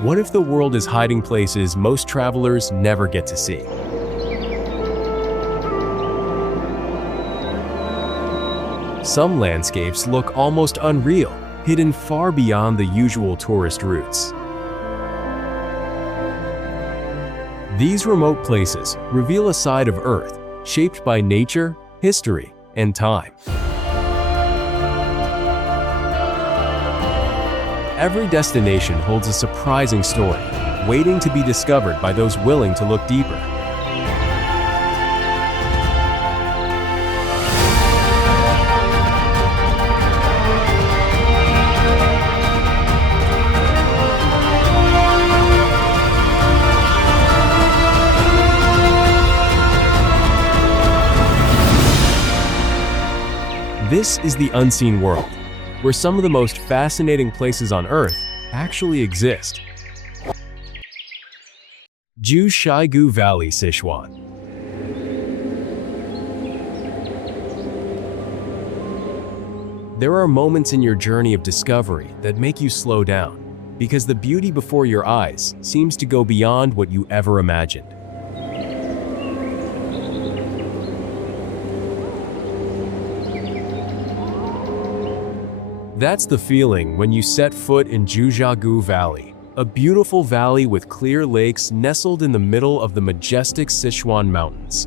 What if the world is hiding places most travelers never get to see? Some landscapes look almost unreal, hidden far beyond the usual tourist routes. These remote places reveal a side of Earth shaped by nature, history, and time. Every destination holds a surprising story, waiting to be discovered by those willing to look deeper. This is the unseen world, where some of the most fascinating places on Earth actually exist. Guizhou Valley, Sichuan. There are moments in your journey of discovery that make you slow down, because the beauty before your eyes seems to go beyond what you ever imagined. That's the feeling when you set foot in Guizhou Valley, a beautiful valley with clear lakes nestled in the middle of the majestic Sichuan mountains.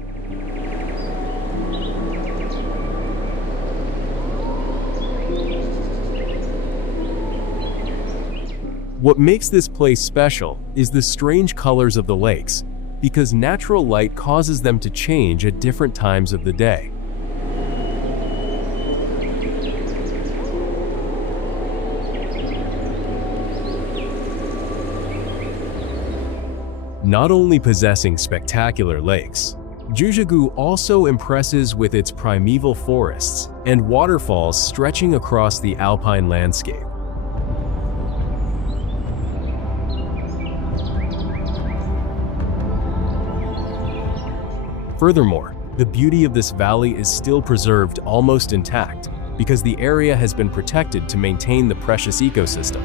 What makes this place special is the strange colors of the lakes, because natural light causes them to change at different times of the day. Not only possessing spectacular lakes, Guizhou also impresses with its primeval forests and waterfalls stretching across the alpine landscape. Furthermore, the beauty of this valley is still preserved almost intact because the area has been protected to maintain the precious ecosystem.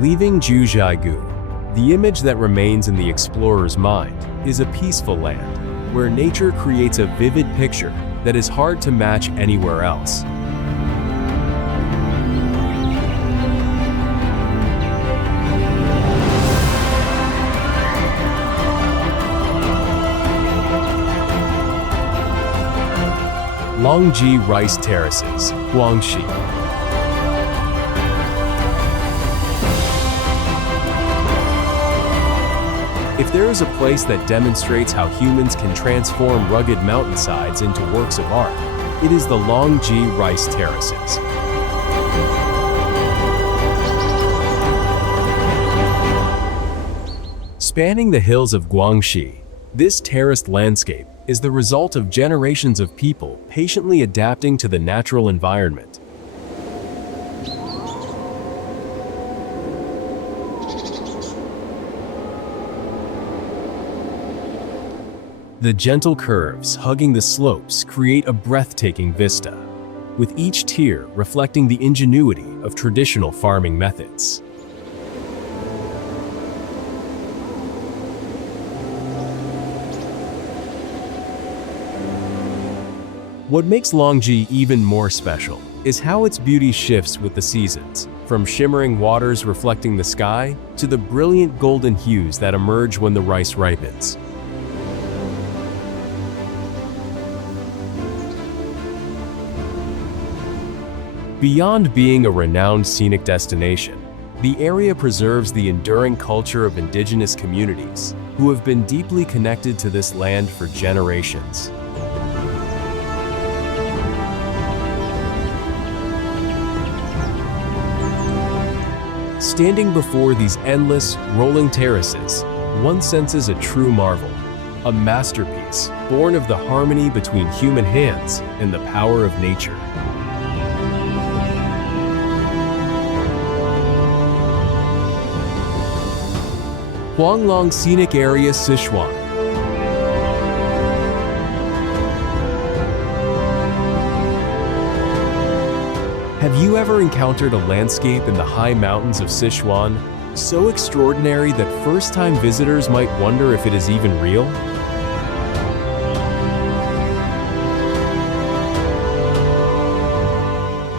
Leaving Guizhou, the image that remains in the explorer's mind is a peaceful land, where nature creates a vivid picture that is hard to match anywhere else. Guangxi Rice Terraces, Guangxi. If there is a place that demonstrates how humans can transform rugged mountainsides into works of art, it is the Guangxi Rice Terraces. Spanning the hills of Guangxi, this terraced landscape is the result of generations of people patiently adapting to the natural environment. The gentle curves hugging the slopes create a breathtaking vista, with each tier reflecting the ingenuity of traditional farming methods. What makes Guangxi even more special is how its beauty shifts with the seasons, from shimmering waters reflecting the sky to the brilliant golden hues that emerge when the rice ripens. Beyond being a renowned scenic destination, the area preserves the enduring culture of indigenous communities who have been deeply connected to this land for generations. Standing before these endless, rolling terraces, one senses a true marvel, a masterpiece born of the harmony between human hands and the power of nature. Huanglong Scenic Area, Sichuan. Have you ever encountered a landscape in the high mountains of Sichuan, so extraordinary that first-time visitors might wonder if it is even real?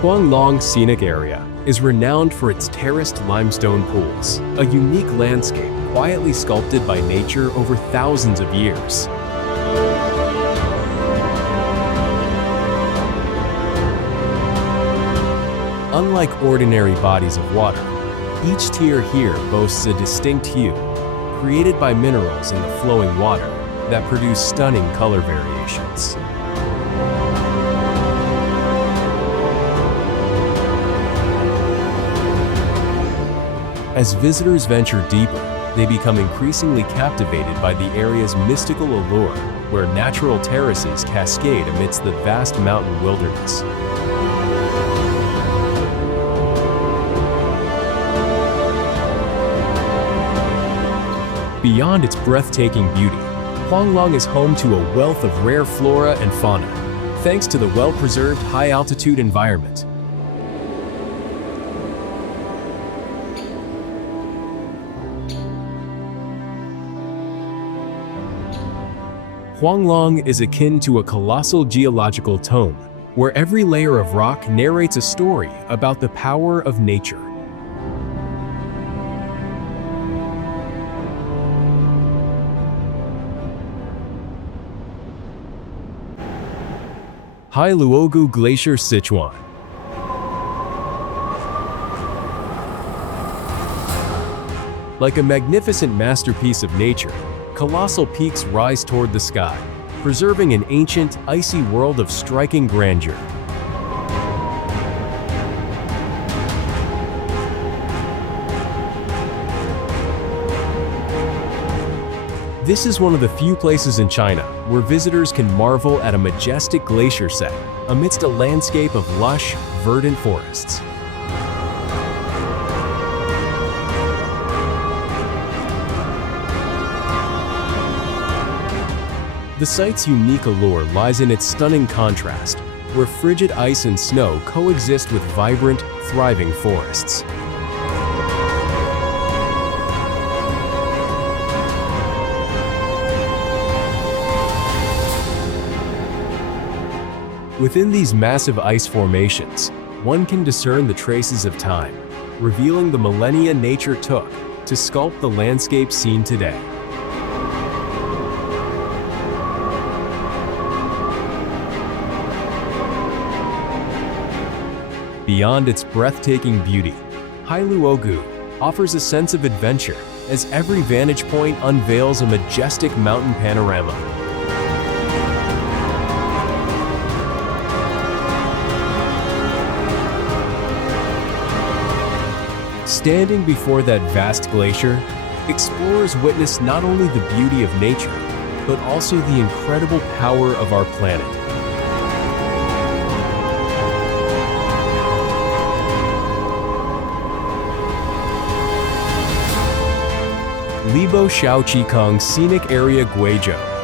Hunan Scenic Area is renowned for its terraced limestone pools, a unique landscape quietly sculpted by nature over thousands of years. Unlike ordinary bodies of water, each tier here boasts a distinct hue, created by minerals in the flowing water that produce stunning color variations. As visitors venture deeper, they become increasingly captivated by the area's mystical allure, where natural terraces cascade amidst the vast mountain wilderness. Beyond its breathtaking beauty, Hunan is home to a wealth of rare flora and fauna, thanks to the well-preserved high-altitude environment. Hunan is akin to a colossal geological tome, where every layer of rock narrates a story about the power of nature. Hailuogu Glacier, Sichuan. Like a magnificent masterpiece of nature, colossal peaks rise toward the sky, preserving an ancient, icy world of striking grandeur. This is one of the few places in China where visitors can marvel at a majestic glacier set amidst a landscape of lush, verdant forests. The site's unique allure lies in its stunning contrast, where frigid ice and snow coexist with vibrant, thriving forests. Within these massive ice formations, one can discern the traces of time, revealing the millennia nature took to sculpt the landscape seen today. Beyond its breathtaking beauty, Hailuogu offers a sense of adventure as every vantage point unveils a majestic mountain panorama. Standing before that vast glacier, explorers witness not only the beauty of nature, but also the incredible power of our planet. Libo Shaoqikong Scenic Area, Guizhou.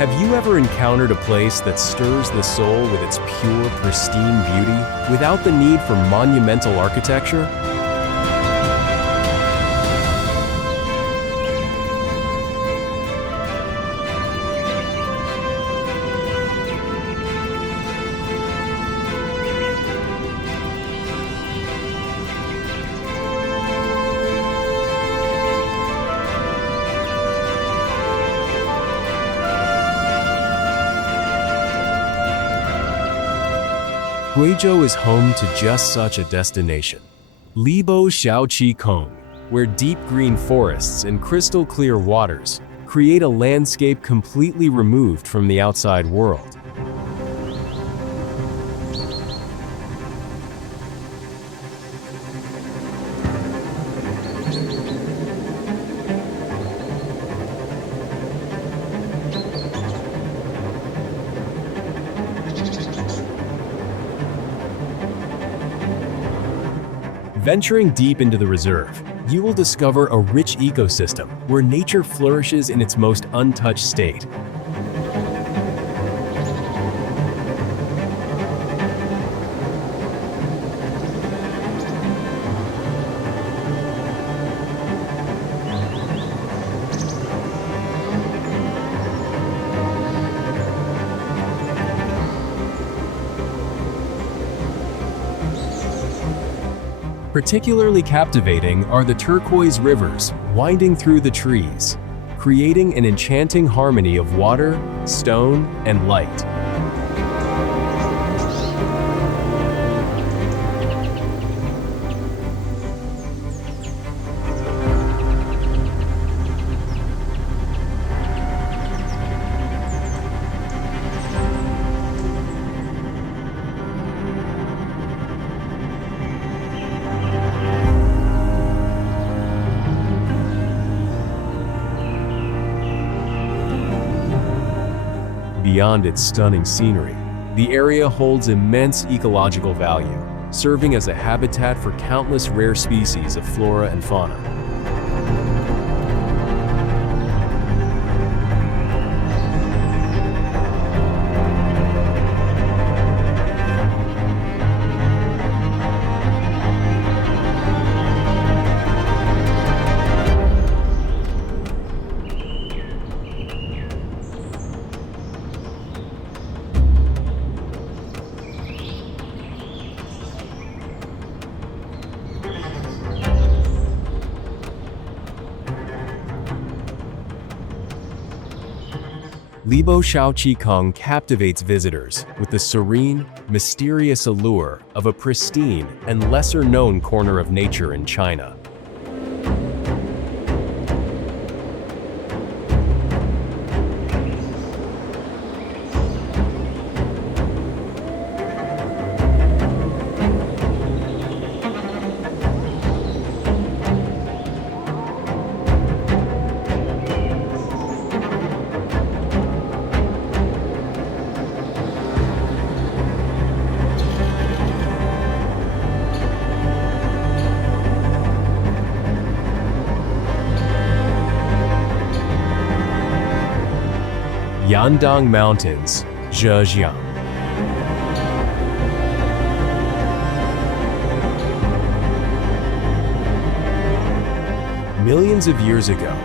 Have you ever encountered a place that stirs the soul with its pure, pristine beauty without the need for monumental architecture? Guizhou is home to just such a destination. Libo Shaoqikong, where deep green forests and crystal clear waters create a landscape completely removed from the outside world. Venturing deep into the reserve, you will discover a rich ecosystem where nature flourishes in its most untouched state. Particularly captivating are the turquoise rivers winding through the trees, creating an enchanting harmony of water, stone, and light. Beyond its stunning scenery, the area holds immense ecological value, serving as a habitat for countless rare species of flora and fauna. Libo Shaoqi Kong captivates visitors with the serene, mysterious allure of a pristine and lesser-known corner of nature in China. Yandang Mountains, Zhejiang. Millions of years ago,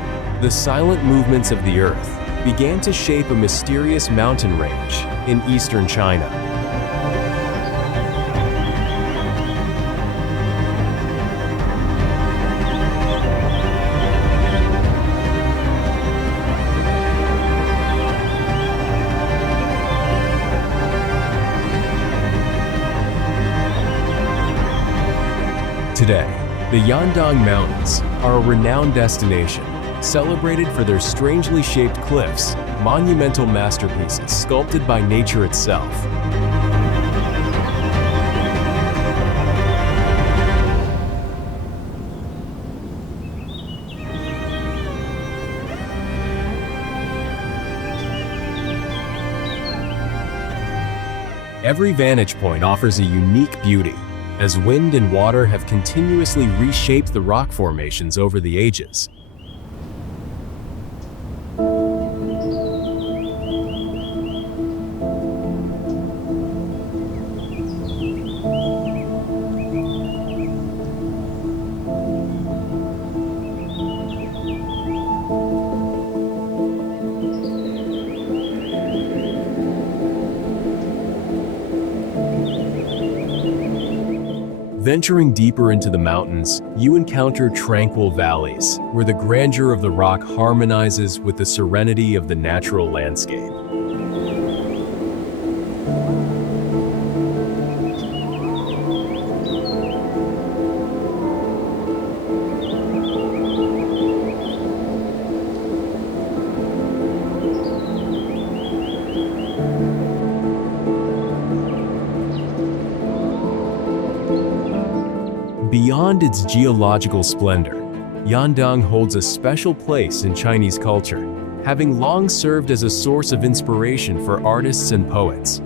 the silent movements of the Earth began to shape a mysterious mountain range in eastern China. Today, the Yandang Mountains are a renowned destination, celebrated for their strangely shaped cliffs, monumental masterpieces sculpted by nature itself. Every vantage point offers a unique beauty, as wind and water have continuously reshaped the rock formations over the ages. Venturing deeper into the mountains, you encounter tranquil valleys, where the grandeur of the rock harmonizes with the serenity of the natural landscape. Beyond its geological splendor, Yandang holds a special place in Chinese culture, having long served as a source of inspiration for artists and poets.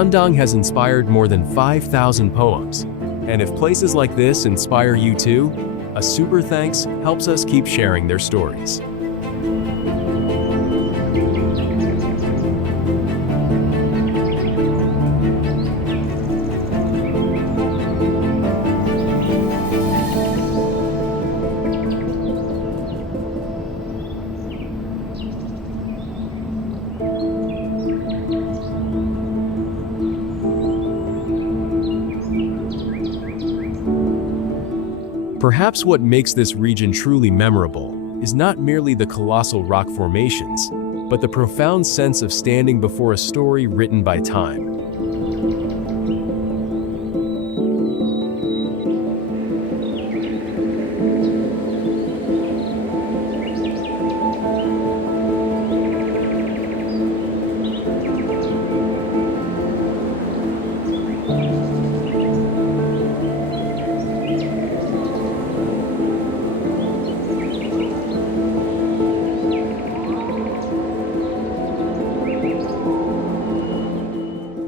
Dandong has inspired more than 5,000 poems. And if places like this inspire you too, a super thanks helps us keep sharing their stories. Perhaps what makes this region truly memorable is not merely the colossal rock formations, but the profound sense of standing before a story written by time.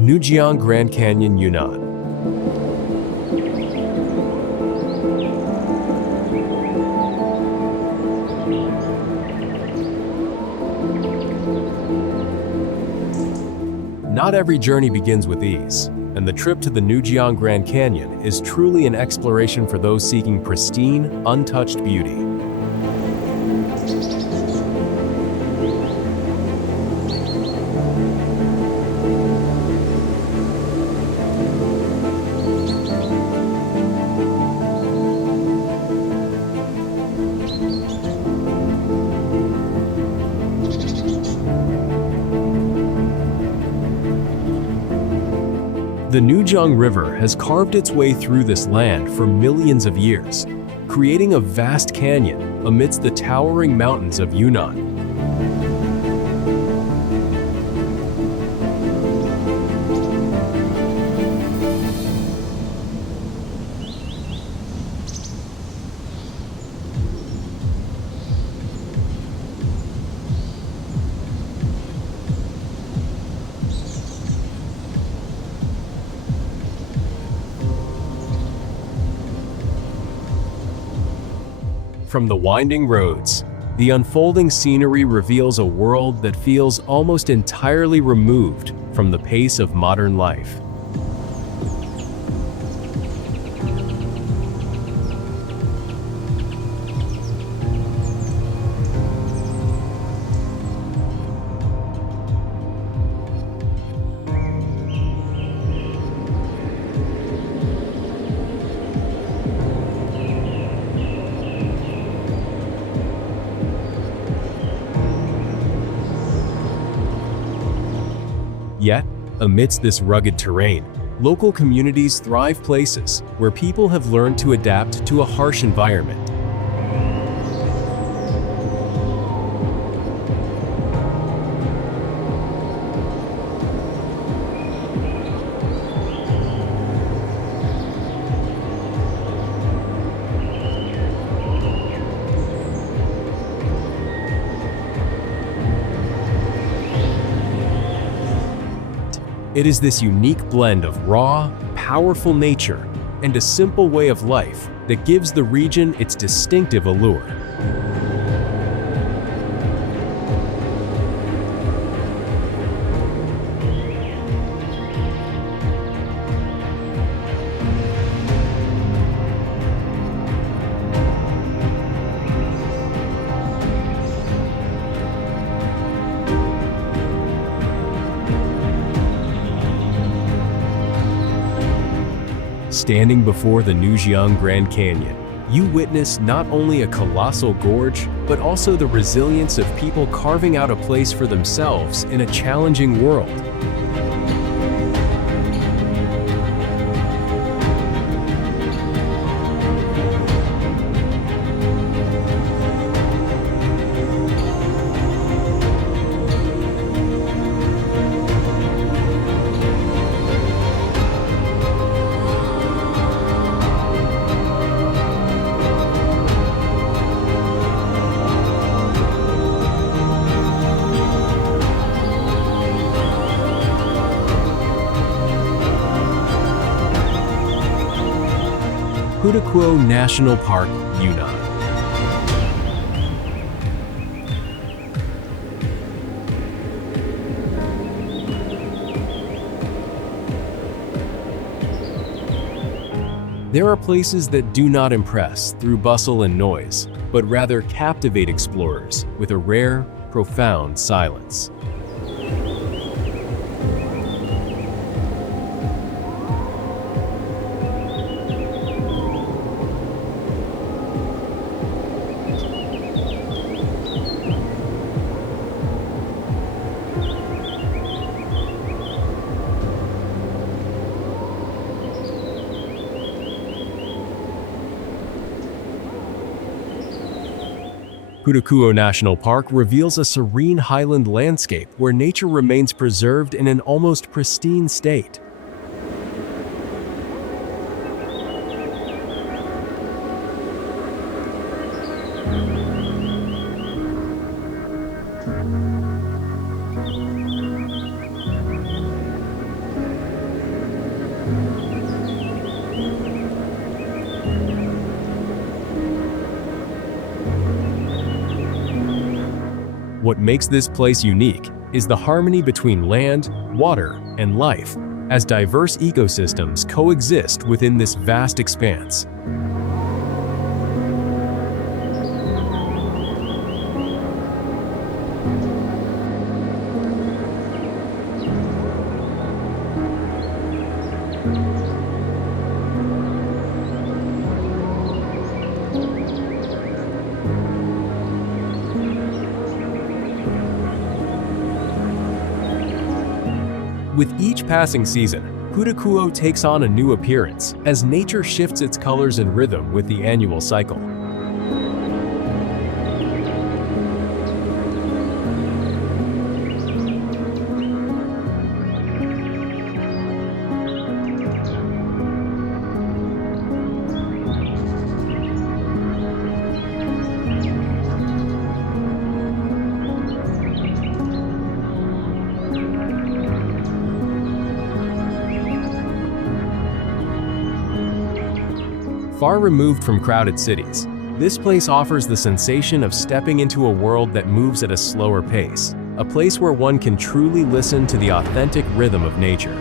Nujiang Grand Canyon, Yunnan. Not every journey begins with ease, and the trip to the Nujiang Grand Canyon is truly an exploration for those seeking pristine, untouched beauty. The Nujiang River has carved its way through this land for millions of years, creating a vast canyon amidst the towering mountains of Yunnan. From the winding roads, the unfolding scenery reveals a world that feels almost entirely removed from the pace of modern life. Yet, amidst this rugged terrain, local communities thrive, places where people have learned to adapt to a harsh environment. It is this unique blend of raw, powerful nature and a simple way of life that gives the region its distinctive allure. Standing before the Nujiang Grand Canyon, you witness not only a colossal gorge, but also the resilience of people carving out a place for themselves in a challenging world. Guizhou National Park, Yunnan. There are places that do not impress through bustle and noise, but rather captivate explorers with a rare, profound silence. Guizhou National Park reveals a serene highland landscape where nature remains preserved in an almost pristine state. What makes this place unique is the harmony between land, water, and life, as diverse ecosystems coexist within this vast expanse. With each passing season, Guizhou takes on a new appearance as nature shifts its colors and rhythm with the annual cycle. Far removed from crowded cities, this place offers the sensation of stepping into a world that moves at a slower pace, a place where one can truly listen to the authentic rhythm of nature.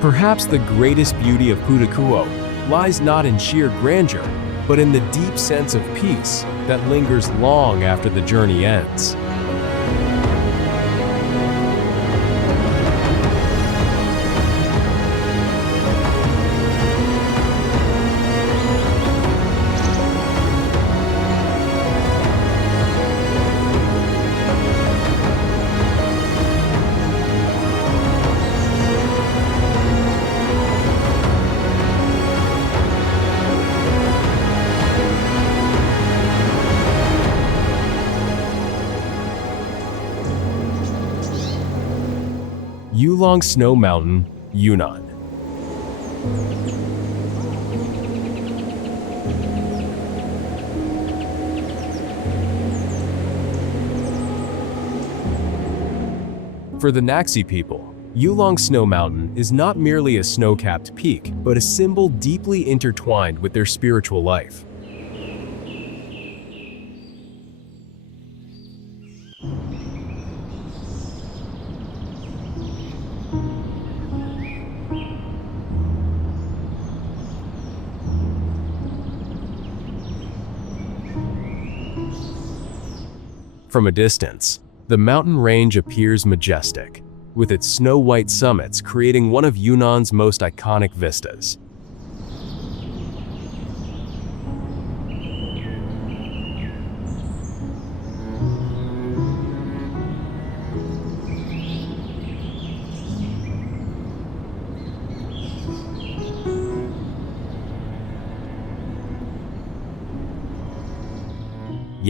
Perhaps the greatest beauty of Guizhou lies not in sheer grandeur, but in the deep sense of peace that lingers long after the journey ends. Yulong Snow Mountain, Yunnan. For the Naxi people, Yulong Snow Mountain is not merely a snow-capped peak, but a symbol deeply intertwined with their spiritual life. From a distance, the mountain range appears majestic, with its snow-white summits creating one of Yunnan's most iconic vistas.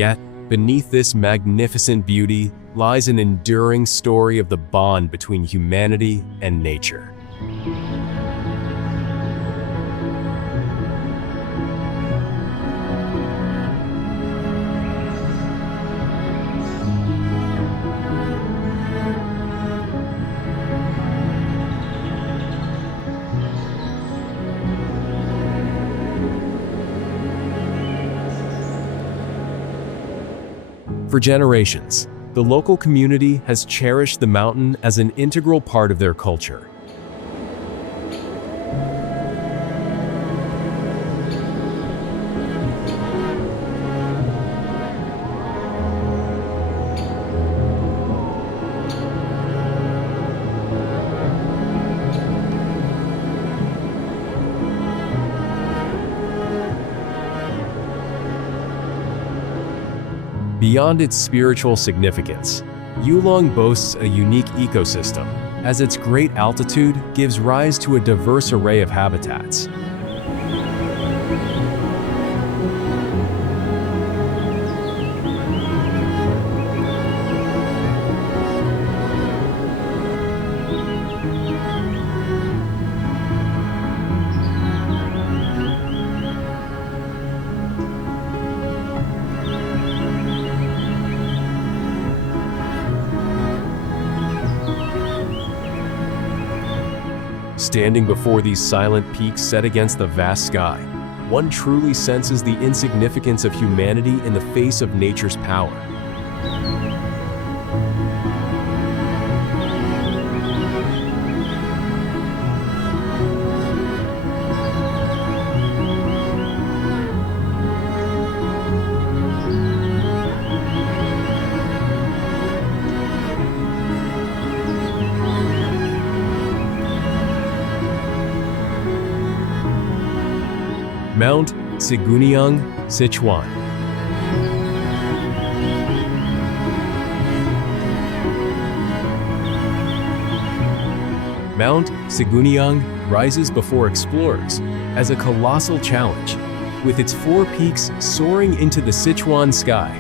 Yet, beneath this magnificent beauty lies an enduring story of the bond between humanity and nature. For generations, the local community has cherished the mountain as an integral part of their culture. Beyond its spiritual significance, Yulong boasts a unique ecosystem, as its great altitude gives rise to a diverse array of habitats. Standing before these silent peaks set against the vast sky, one truly senses the insignificance of humanity in the face of nature's power. Mount Siguniang, Sichuan. Mount Siguniang rises before explorers as a colossal challenge, with its 4 peaks soaring into the Sichuan sky.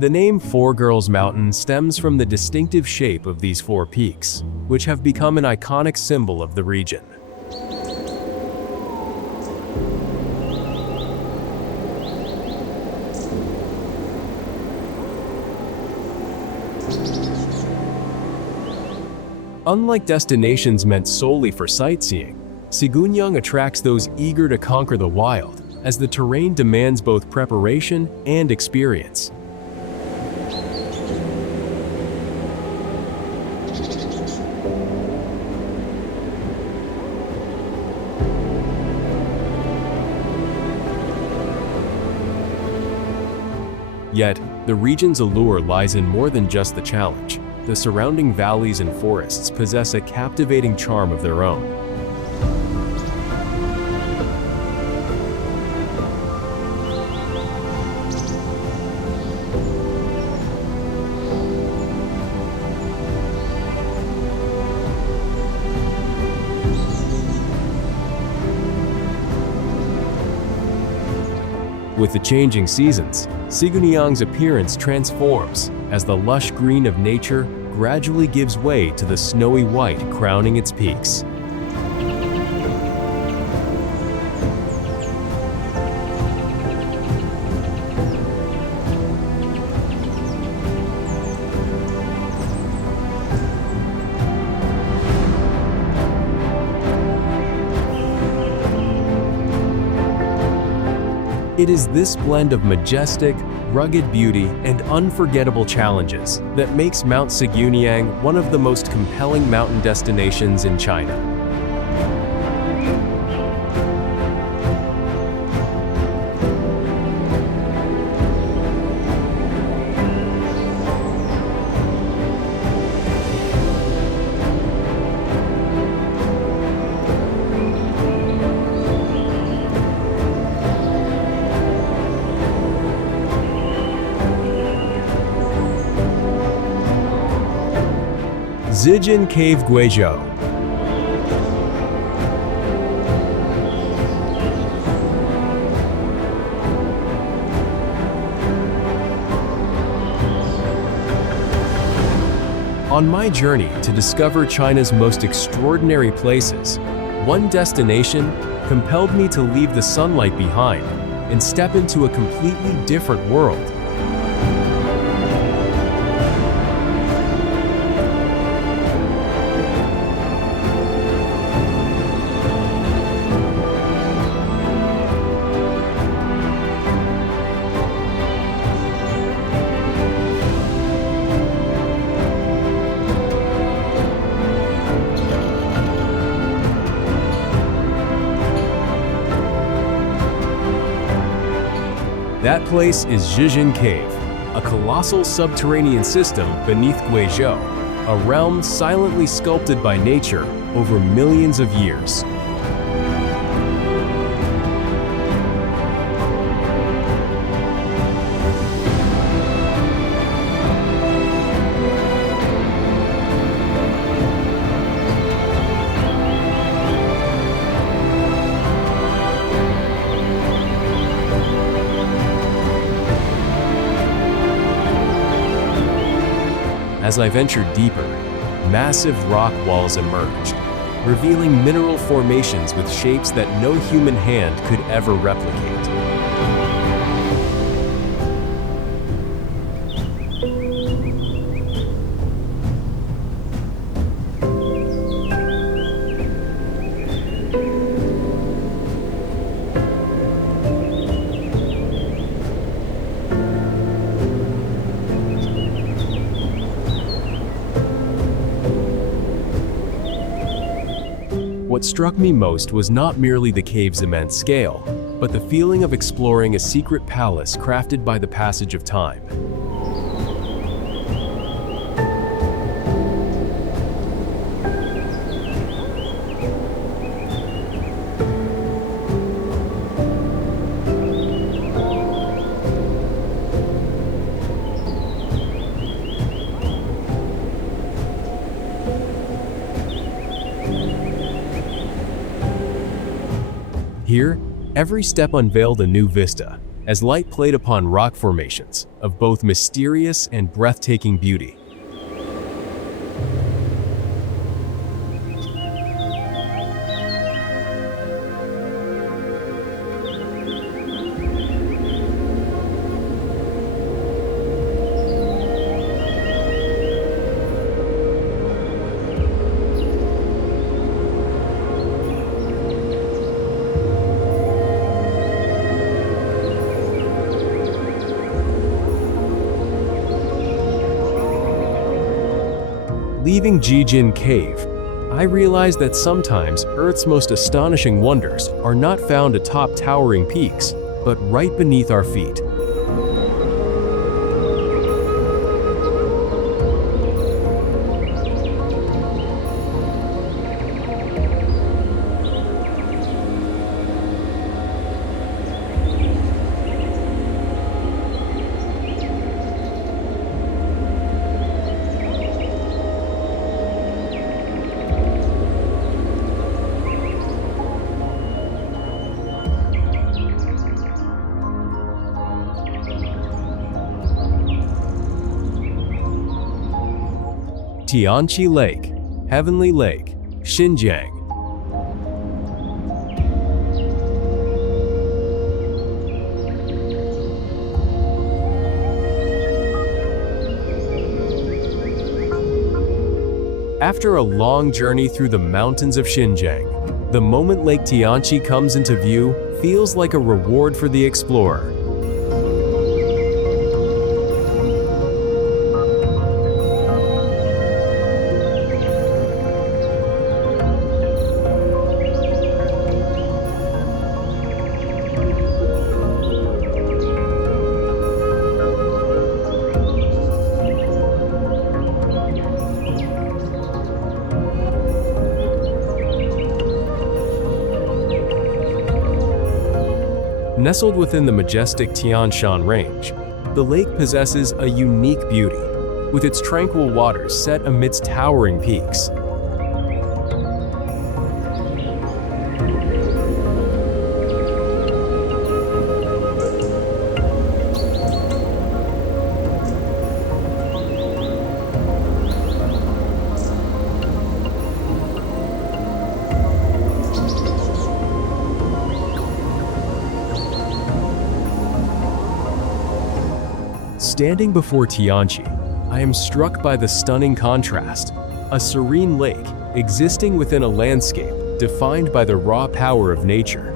The name Four Girls Mountain stems from the distinctive shape of these 4 peaks, which have become an iconic symbol of the region. Unlike destinations meant solely for sightseeing, Siguniang attracts those eager to conquer the wild, as the terrain demands both preparation and experience. Yet, the region's allure lies in more than just the challenge. The surrounding valleys and forests possess a captivating charm of their own. With the changing seasons, Siguniang's appearance transforms as the lush green of nature gradually gives way to the snowy white crowning its peaks. It is this blend of majestic, rugged beauty, and unforgettable challenges that makes Mount Siguniang one of the most compelling mountain destinations in China. Zijin Cave, Guizhou. On my journey to discover China's most extraordinary places, one destination compelled me to leave the sunlight behind and step into a completely different world. That place is Zijin Cave, a colossal subterranean system beneath Guizhou, a realm silently sculpted by nature over millions of years. As I ventured deeper, massive rock walls emerged, revealing mineral formations with shapes that no human hand could ever replicate. What struck me most was not merely the cave's immense scale, but the feeling of exploring a secret palace crafted by the passage of time. Here, every step unveiled a new vista, as light played upon rock formations of both mysterious and breathtaking beauty. Leaving Zijin Cave, I realized that sometimes Earth's most astonishing wonders are not found atop towering peaks, but right beneath our feet. Tianqi Lake, Heavenly Lake, Xinjiang. After a long journey through the mountains of Xinjiang, the moment Lake Tianqi comes into view feels like a reward for the explorer. Nestled within the majestic Tian Shan Range, the lake possesses a unique beauty. with its tranquil waters set amidst towering peaks. Standing before Tianqi, I am struck by the stunning contrast. A serene lake existing within a landscape defined by the raw power of nature.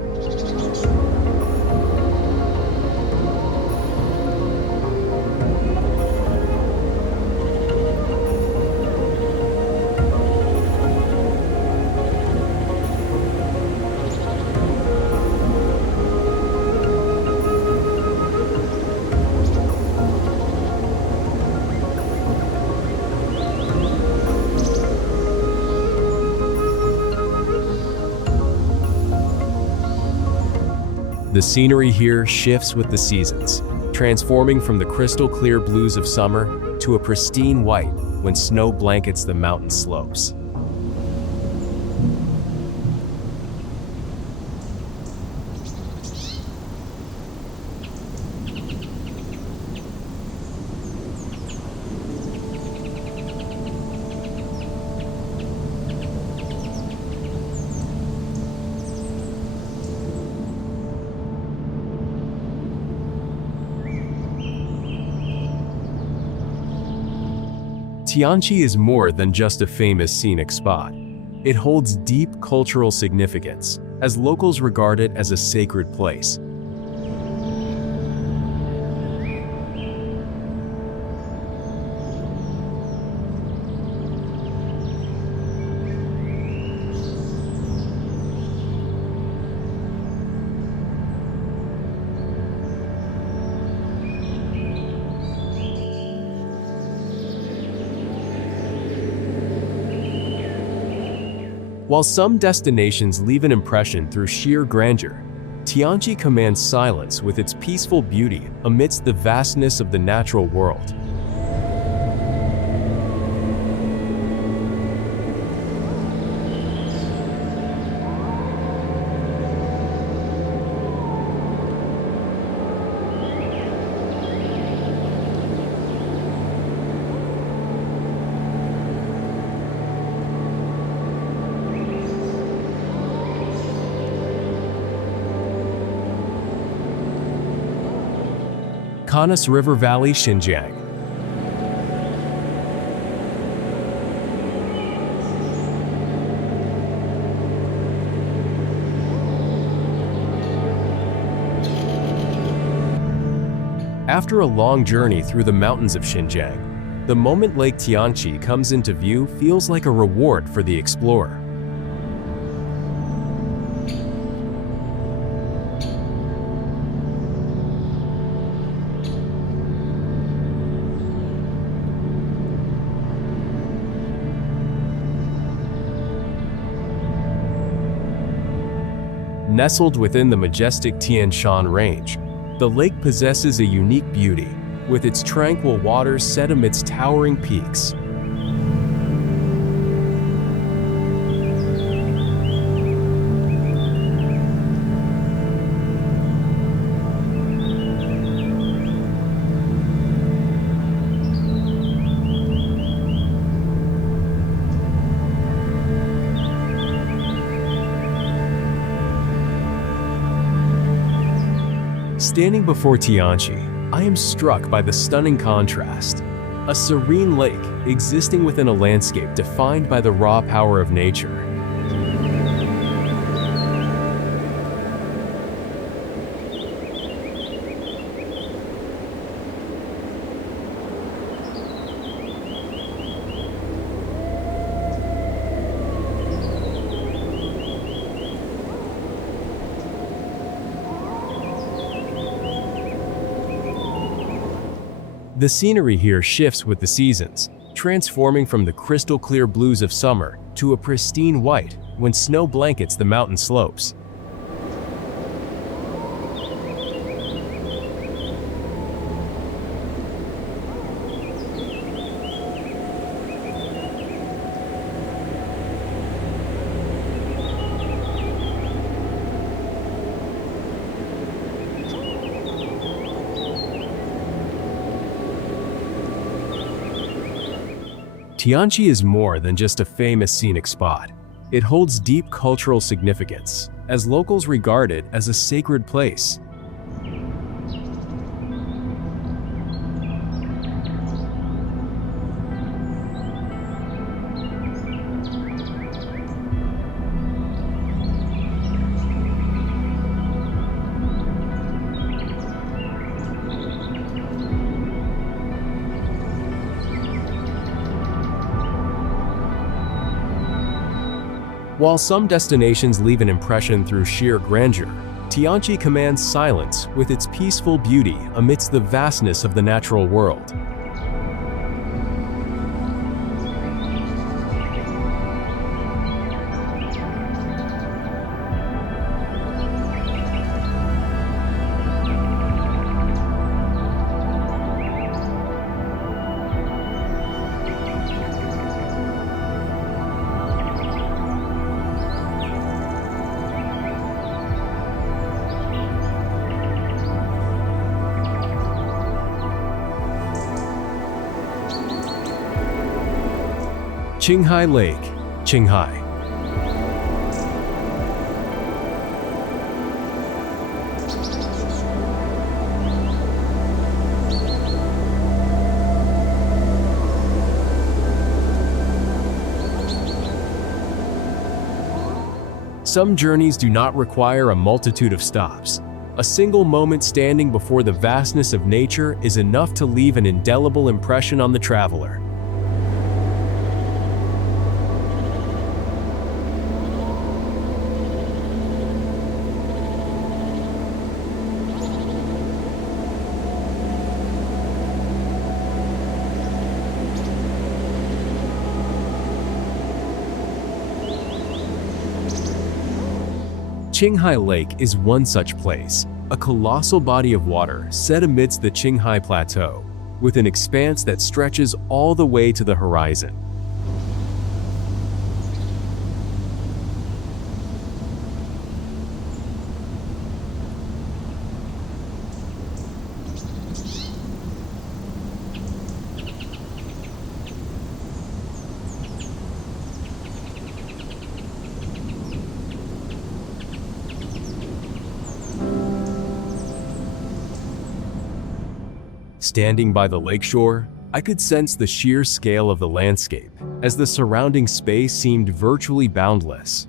The scenery here shifts with the seasons, transforming from the crystal clear blues of summer to a pristine white when snow blankets the mountain slopes. Tianqi is more than just a famous scenic spot. It holds deep cultural significance, as locals regard it as a sacred place. While some destinations leave an impression through sheer grandeur, Tianqi commands silence with its peaceful beauty amidst the vastness of the natural world. Kanas River Valley, Xinjiang. After a long journey through the mountains of Xinjiang, the moment Lake Tianqi comes into view feels like a reward for the explorer. Nestled within the majestic Tian Shan Range, the lake possesses a unique beauty, with its tranquil waters set amidst towering peaks. Standing before Tianqi, I am struck by the stunning contrast. A serene lake existing within a landscape defined by the raw power of nature. The scenery here shifts with the seasons, transforming from the crystal clear blues of summer to a pristine white when snow blankets the mountain slopes. Tianqi is more than just a famous scenic spot. It holds deep cultural significance, as locals regard it as a sacred place. While some destinations leave an impression through sheer grandeur, Tianqi commands silence with its peaceful beauty amidst the vastness of the natural world. Qinghai Lake, Qinghai. Some journeys do not require a multitude of stops. A single moment standing before the vastness of nature is enough to leave an indelible impression on the traveler. Qinghai Lake is one such place, a colossal body of water set amidst the Qinghai Plateau, with an expanse that stretches all the way to the horizon. Standing by the lakeshore, I could sense the sheer scale of the landscape, as the surrounding space seemed virtually boundless.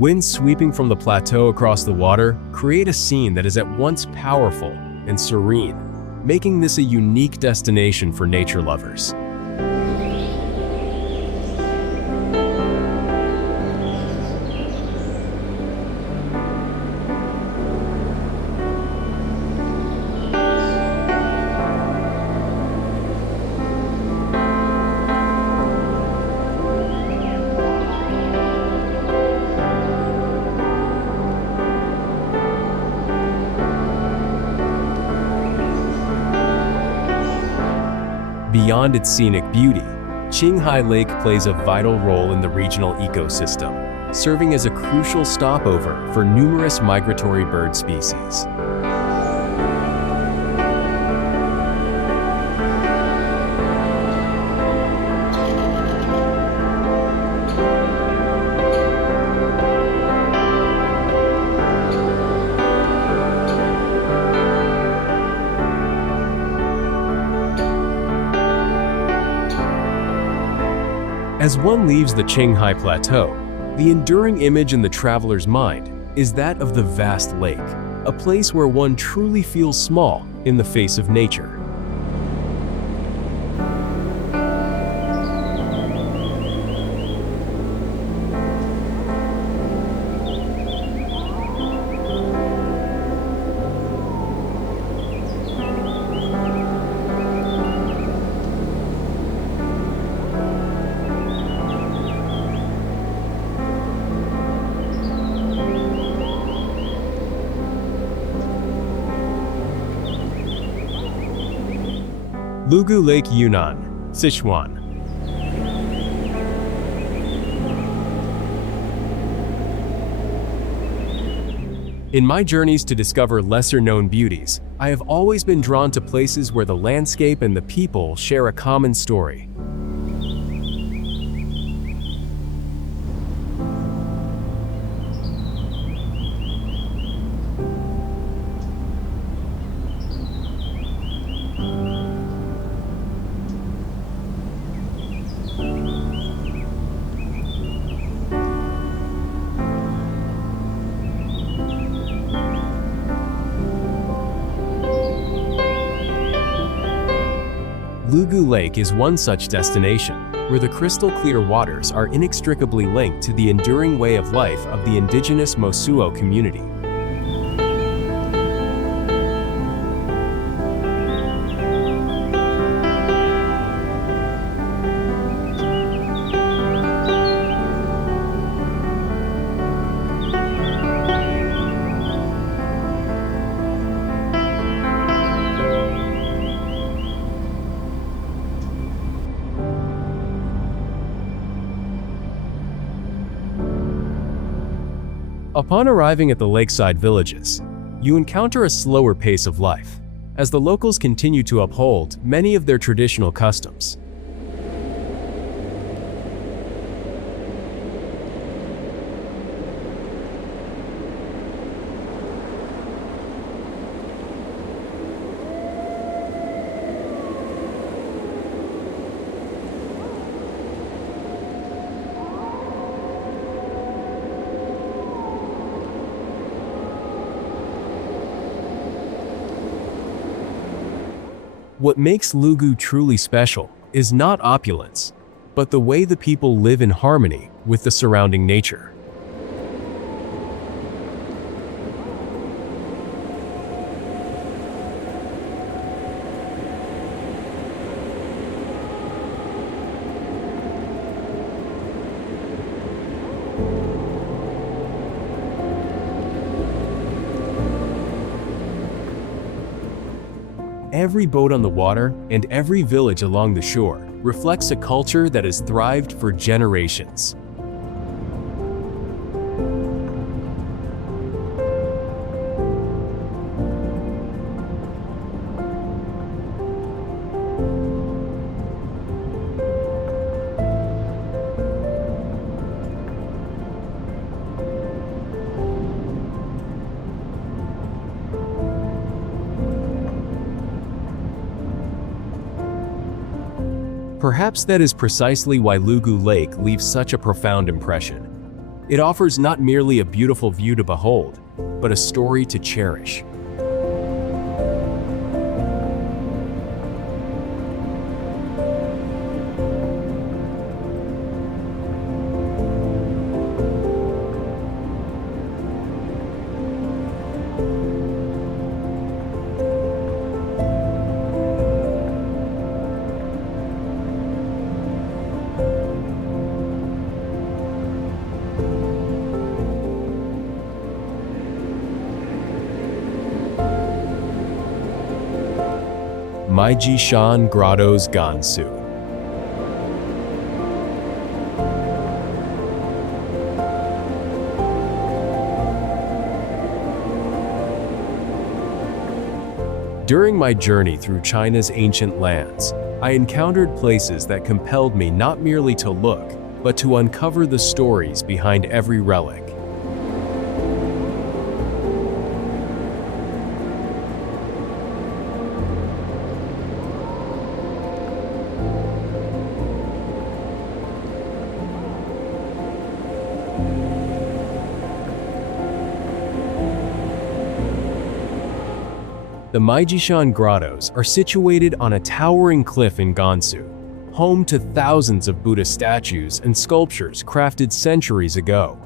Winds sweeping from the plateau across the water create a scene that is at once powerful and serene, making this a unique destination for nature lovers. Beyond its scenic beauty, Qinghai Lake plays a vital role in the regional ecosystem, serving as a crucial stopover for numerous migratory bird species. As one leaves the Qinghai Plateau, the enduring image in the traveler's mind is that of the vast lake, a place where one truly feels small in the face of nature. Lugu Lake, Yunnan, Sichuan. In my journeys to discover lesser-known beauties, I have always been drawn to places where the landscape and the people share a common story. Lugu Lake is one such destination, where the crystal-clear waters are inextricably linked to the enduring way of life of the indigenous Mosuo community. Upon arriving at the lakeside villages, you encounter a slower pace of life, as the locals continue to uphold many of their traditional customs. What makes Lugu truly special is not opulence, but the way the people live in harmony with the surrounding nature. Every boat on the water and every village along the shore reflects a culture that has thrived for generations. Perhaps that is precisely why Lugu Lake leaves such a profound impression. It offers not merely a beautiful view to behold, but a story to cherish. Guizhou Grottoes, Guangxi. During my journey through China's ancient lands, I encountered places that compelled me not merely to look, but to uncover the stories behind every relic. The Guizhou Grottoes are situated on a towering cliff in Guangxi, home to thousands of Buddha statues and sculptures crafted centuries ago.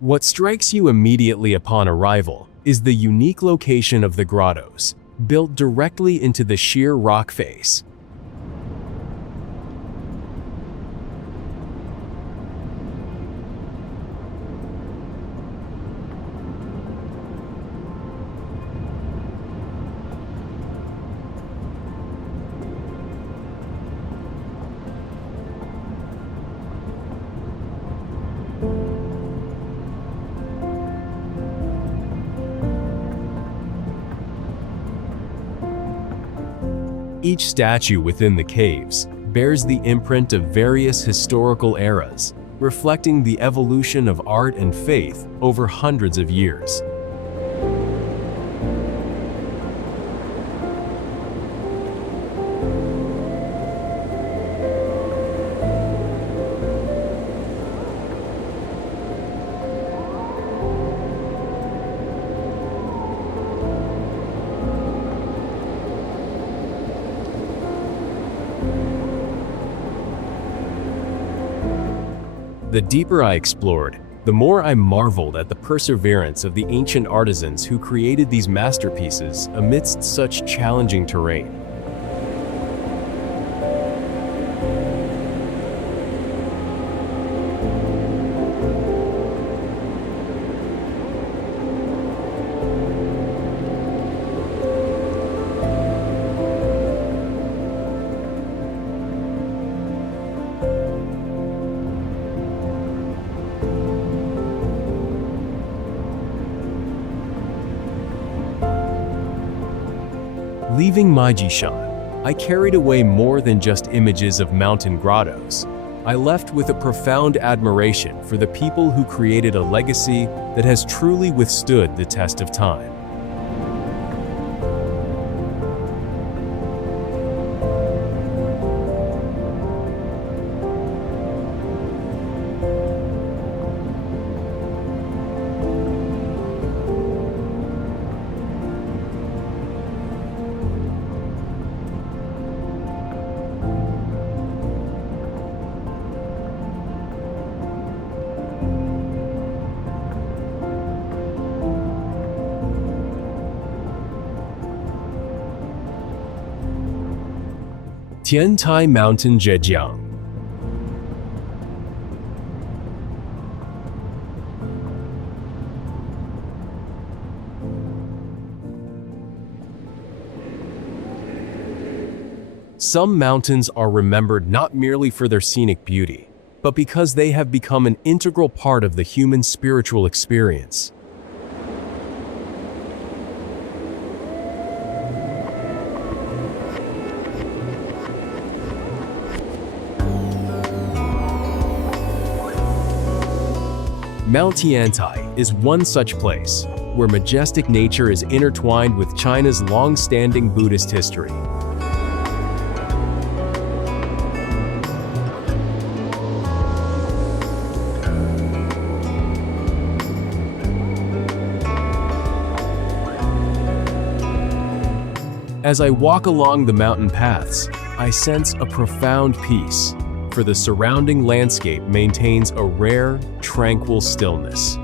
What strikes you immediately upon arrival is the unique location of the grottos, built directly into the sheer rock face. Each statue within the caves bears the imprint of various historical eras, reflecting the evolution of art and faith over hundreds of years. The deeper I explored, the more I marveled at the perseverance of the ancient artisans who created these masterpieces amidst such challenging terrain. Leaving Maijishan, I carried away more than just images of mountain grottos. I left with a profound admiration for the people who created a legacy that has truly withstood the test of time. Tiantai Mountain, Zhejiang. Some mountains are remembered not merely for their scenic beauty, but because they have become an integral part of the human spiritual experience. Mount Tiantai is one such place, where majestic nature is intertwined with China's long-standing Buddhist history. As I walk along the mountain paths, I sense a profound peace, for the surrounding landscape maintains a rare, tranquil stillness.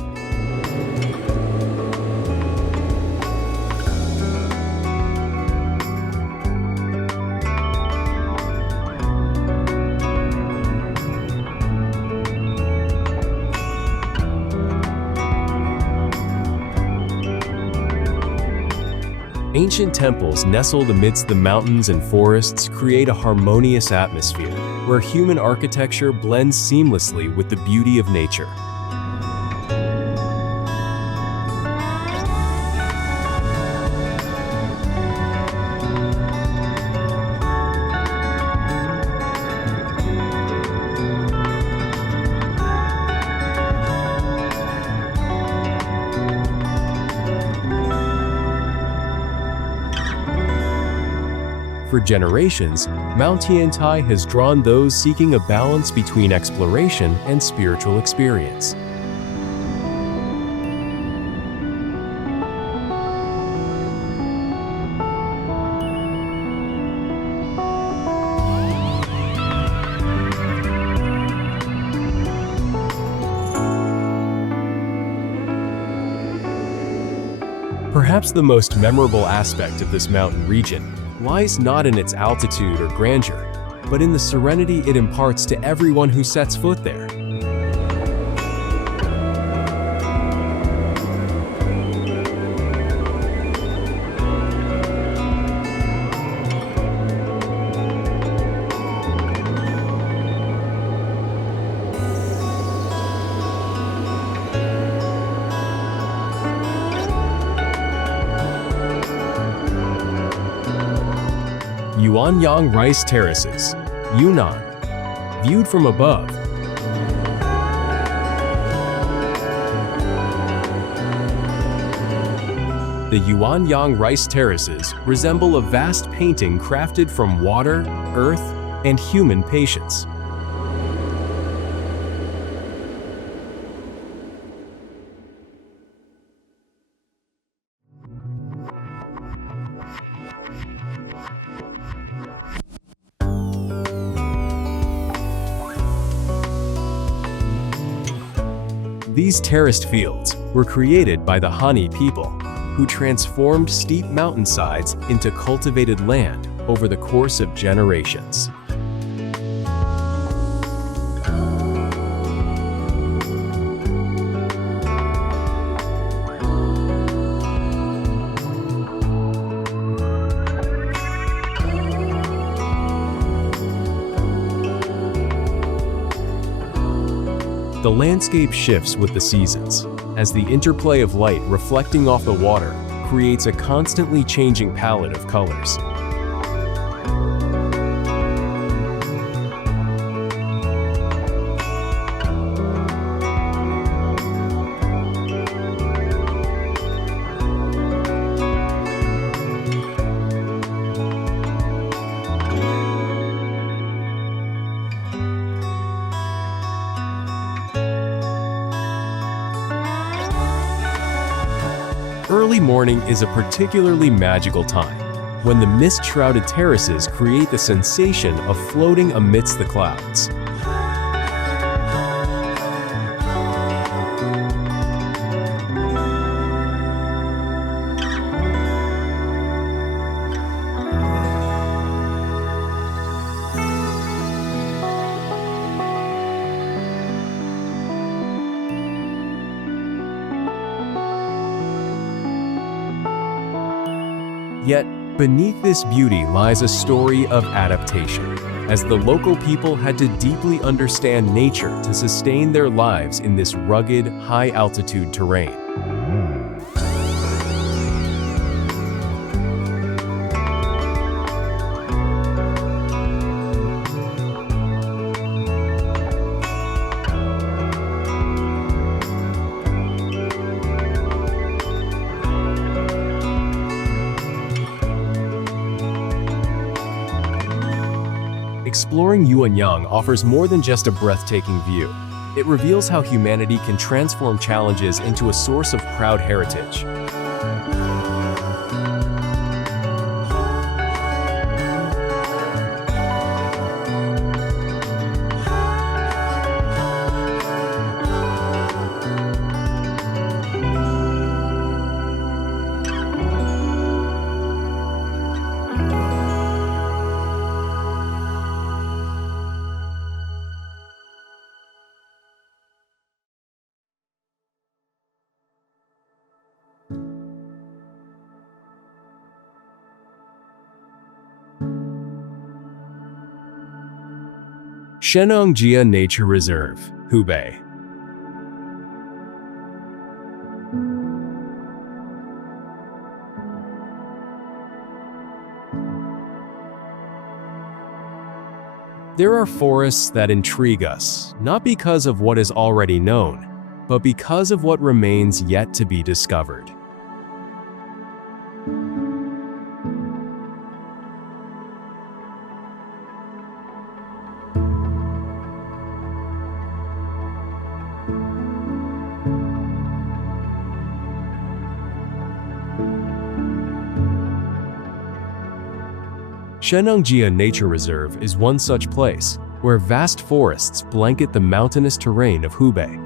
Ancient temples nestled amidst the mountains and forests create a harmonious atmosphere, where human architecture blends seamlessly with the beauty of nature. For generations, Mount Tiantai has drawn those seeking a balance between exploration and spiritual experience. Perhaps the most memorable aspect of this mountain region lies not in its altitude or grandeur, but in the serenity it imparts to everyone who sets foot there. Yuanyang Rice Terraces, Yunnan, viewed from above. The Yuanyang Rice Terraces resemble a vast painting crafted from water, earth, and human patience. These terraced fields were created by the Hani people, who transformed steep mountainsides into cultivated land over the course of generations. The landscape shifts with the seasons, as the interplay of light reflecting off the water creates a constantly changing palette of colors. Early morning is a particularly magical time, when the mist-shrouded terraces create the sensation of floating amidst the clouds. Yet, beneath this beauty lies a story of adaptation, as the local people had to deeply understand nature to sustain their lives in this rugged, high-altitude terrain. Exploring Yuanyang offers more than just a breathtaking view. It reveals how humanity can transform challenges into a source of proud heritage. Shenongjia Nature Reserve, Hubei. There are forests that intrigue us, not because of what is already known, but because of what remains yet to be discovered. Shenongjia Nature Reserve is one such place, where vast forests blanket the mountainous terrain of Hubei. 。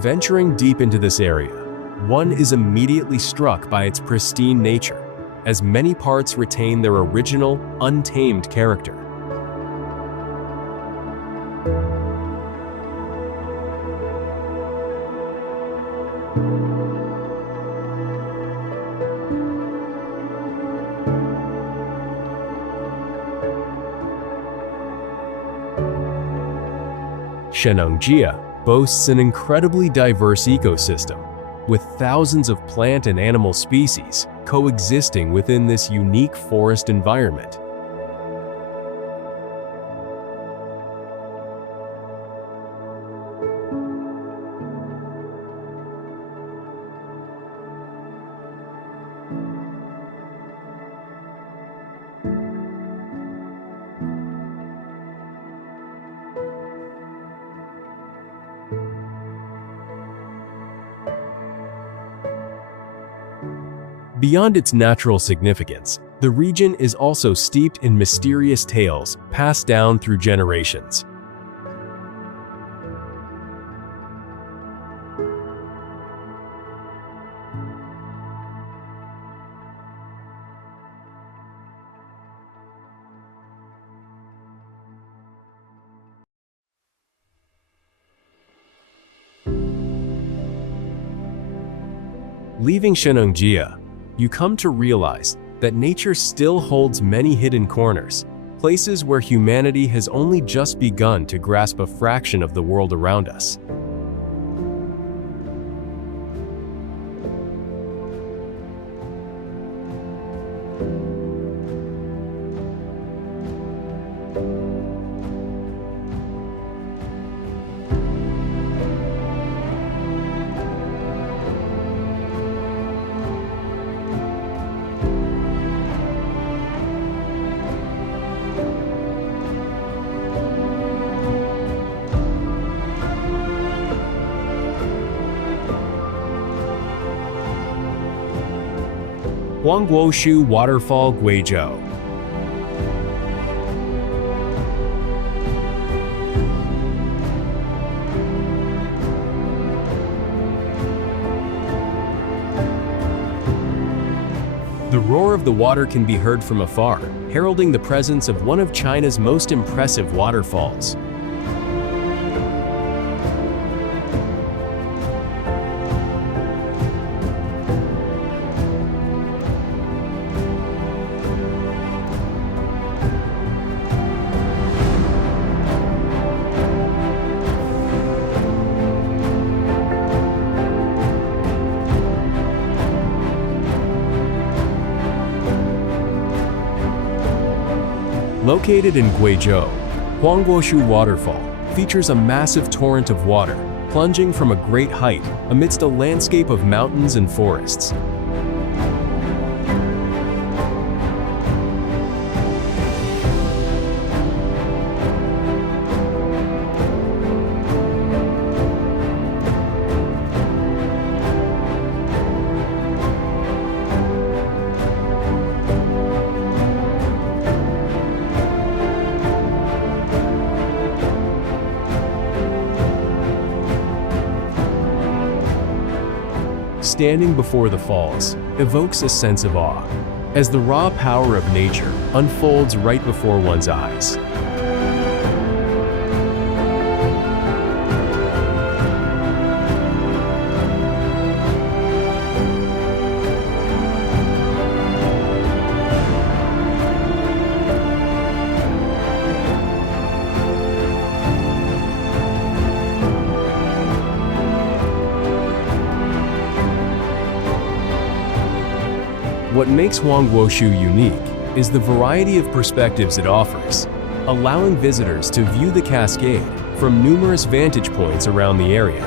Venturing deep into this area, one is immediately struck by its pristine nature, as many parts retain their original, untamed character. Shennongjia boasts an incredibly diverse ecosystem, with thousands of plant and animal species coexisting within this unique forest environment. Beyond its natural significance, the region is also steeped in mysterious tales passed down through generations. Leaving Shennongjia, you come to realize that nature still holds many hidden corners, places where humanity has only just begun to grasp a fraction of the world around us. Guangxi Waterfall, Guizhou. The roar of the water can be heard from afar, heralding the presence of one of China's most impressive waterfalls. Located in Guizhou, Guangxi Waterfall features a massive torrent of water plunging from a great height amidst a landscape of mountains and forests. Standing before the falls evokes a sense of awe, as the raw power of nature unfolds right before one's eyes. What makes Guangxi unique is the variety of perspectives it offers, allowing visitors to view the cascade from numerous vantage points around the area.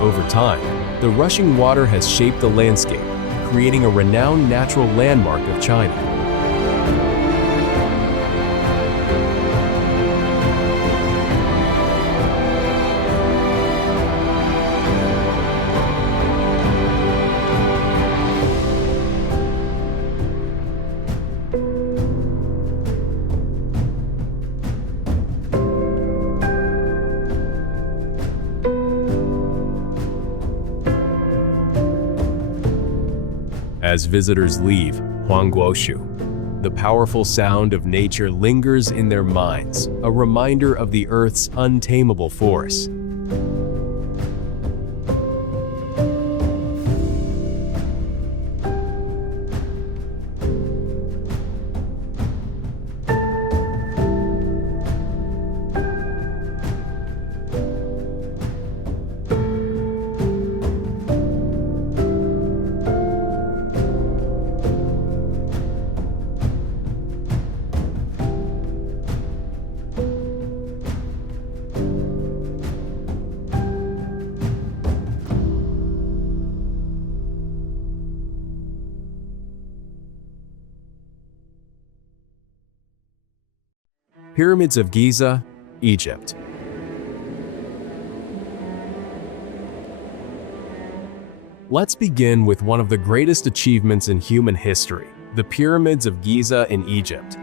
Over time, The rushing water has shaped the landscape, creating a renowned natural landmark of China. As visitors leave Guizhou, the powerful sound of nature lingers in their minds, a reminder of the Earth's untamable force. Pyramids of Giza, Egypt. Let's begin with one of the greatest achievements in human history, the Pyramids of Giza in Egypt.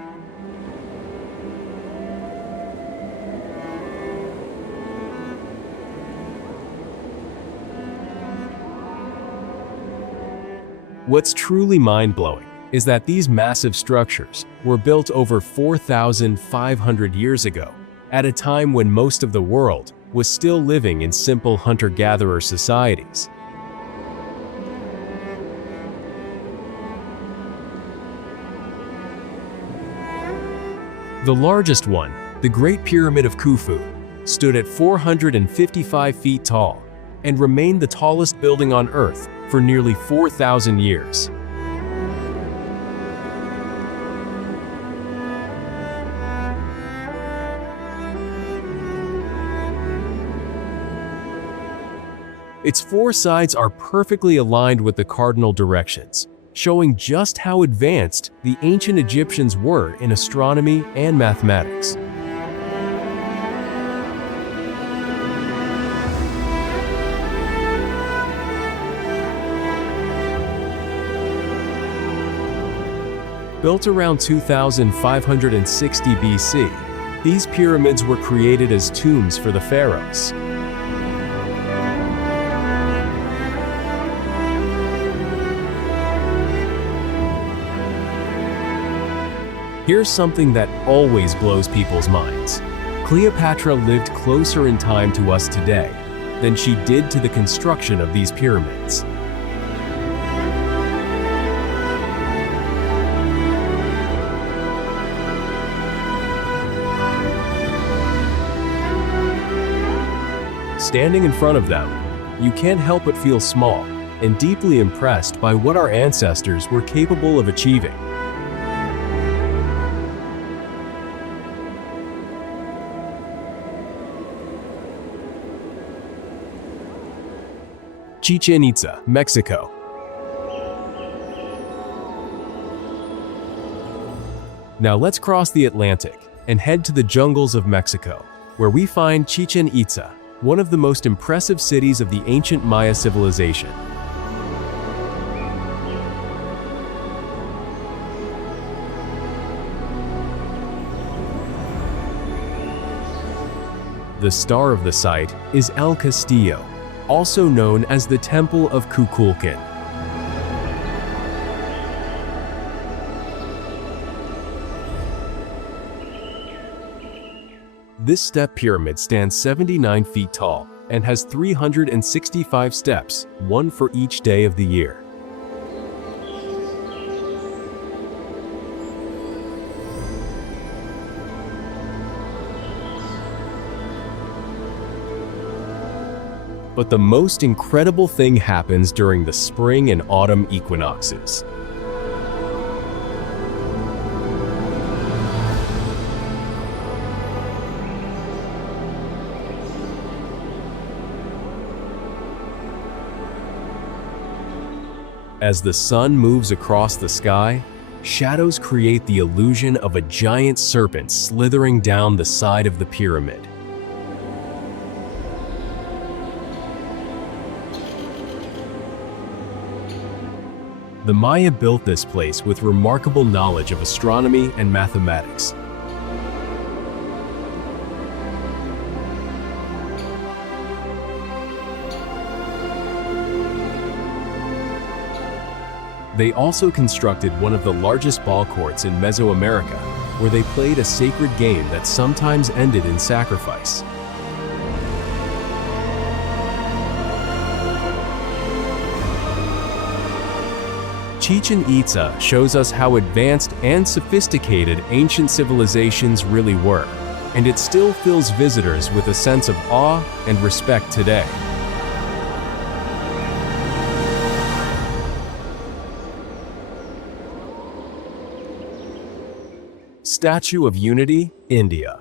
What's truly mind-blowing is that these massive structures were built over 4,500 years ago, at a time when most of the world was still living in simple hunter-gatherer societies. The largest one, the Great Pyramid of Khufu, stood at 455 feet tall and remained the tallest building on Earth for nearly 4,000 years. Its four sides are perfectly aligned with the cardinal directions, showing just how advanced the ancient Egyptians were in astronomy and mathematics. Built around 2560 BC, these pyramids were created as tombs for the pharaohs. Here's something that always blows people's minds. Cleopatra lived closer in time to us today than she did to the construction of these pyramids. Standing in front of them, you can't help but feel small and deeply impressed by what our ancestors were capable of achieving. Chichen Itza, Mexico. Now let's cross the Atlantic and head to the jungles of Mexico, where we find Chichen Itza, one of the most impressive cities of the ancient Maya civilization. The star of the site is El Castillo, also known as the Temple of Kukulkan. This step pyramid stands 79 feet tall and has 365 steps, one for each day of the year. But the most incredible thing happens during the spring and autumn equinoxes. As the sun moves across the sky, shadows create the illusion of a giant serpent slithering down the side of the pyramid. The Maya built this place with remarkable knowledge of astronomy and mathematics. They also constructed one of the largest ball courts in Mesoamerica, where they played a sacred game that sometimes ended in sacrifice. Chichen Itza shows us how advanced and sophisticated ancient civilizations really were, and it still fills visitors with a sense of awe and respect today. Statue of Unity, India.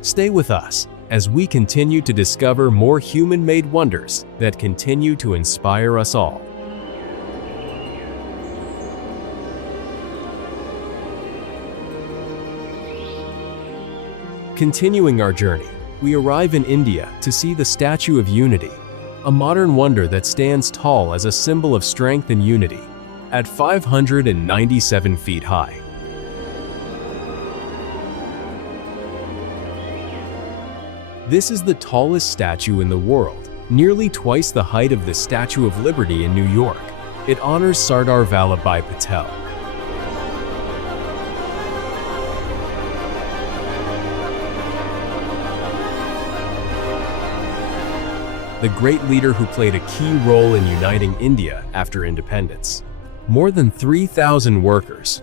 Stay with us as we continue to discover more human-made wonders that continue to inspire us all. Continuing our journey, we arrive in India to see the Statue of Unity, a modern wonder that stands tall as a symbol of strength and unity, at 597 feet high. This is the tallest statue in the world, nearly twice the height of the Statue of Liberty in New York. It honors Sardar Vallabhbhai Patel. The great leader who played a key role in uniting India after independence. More than 3,000 workers,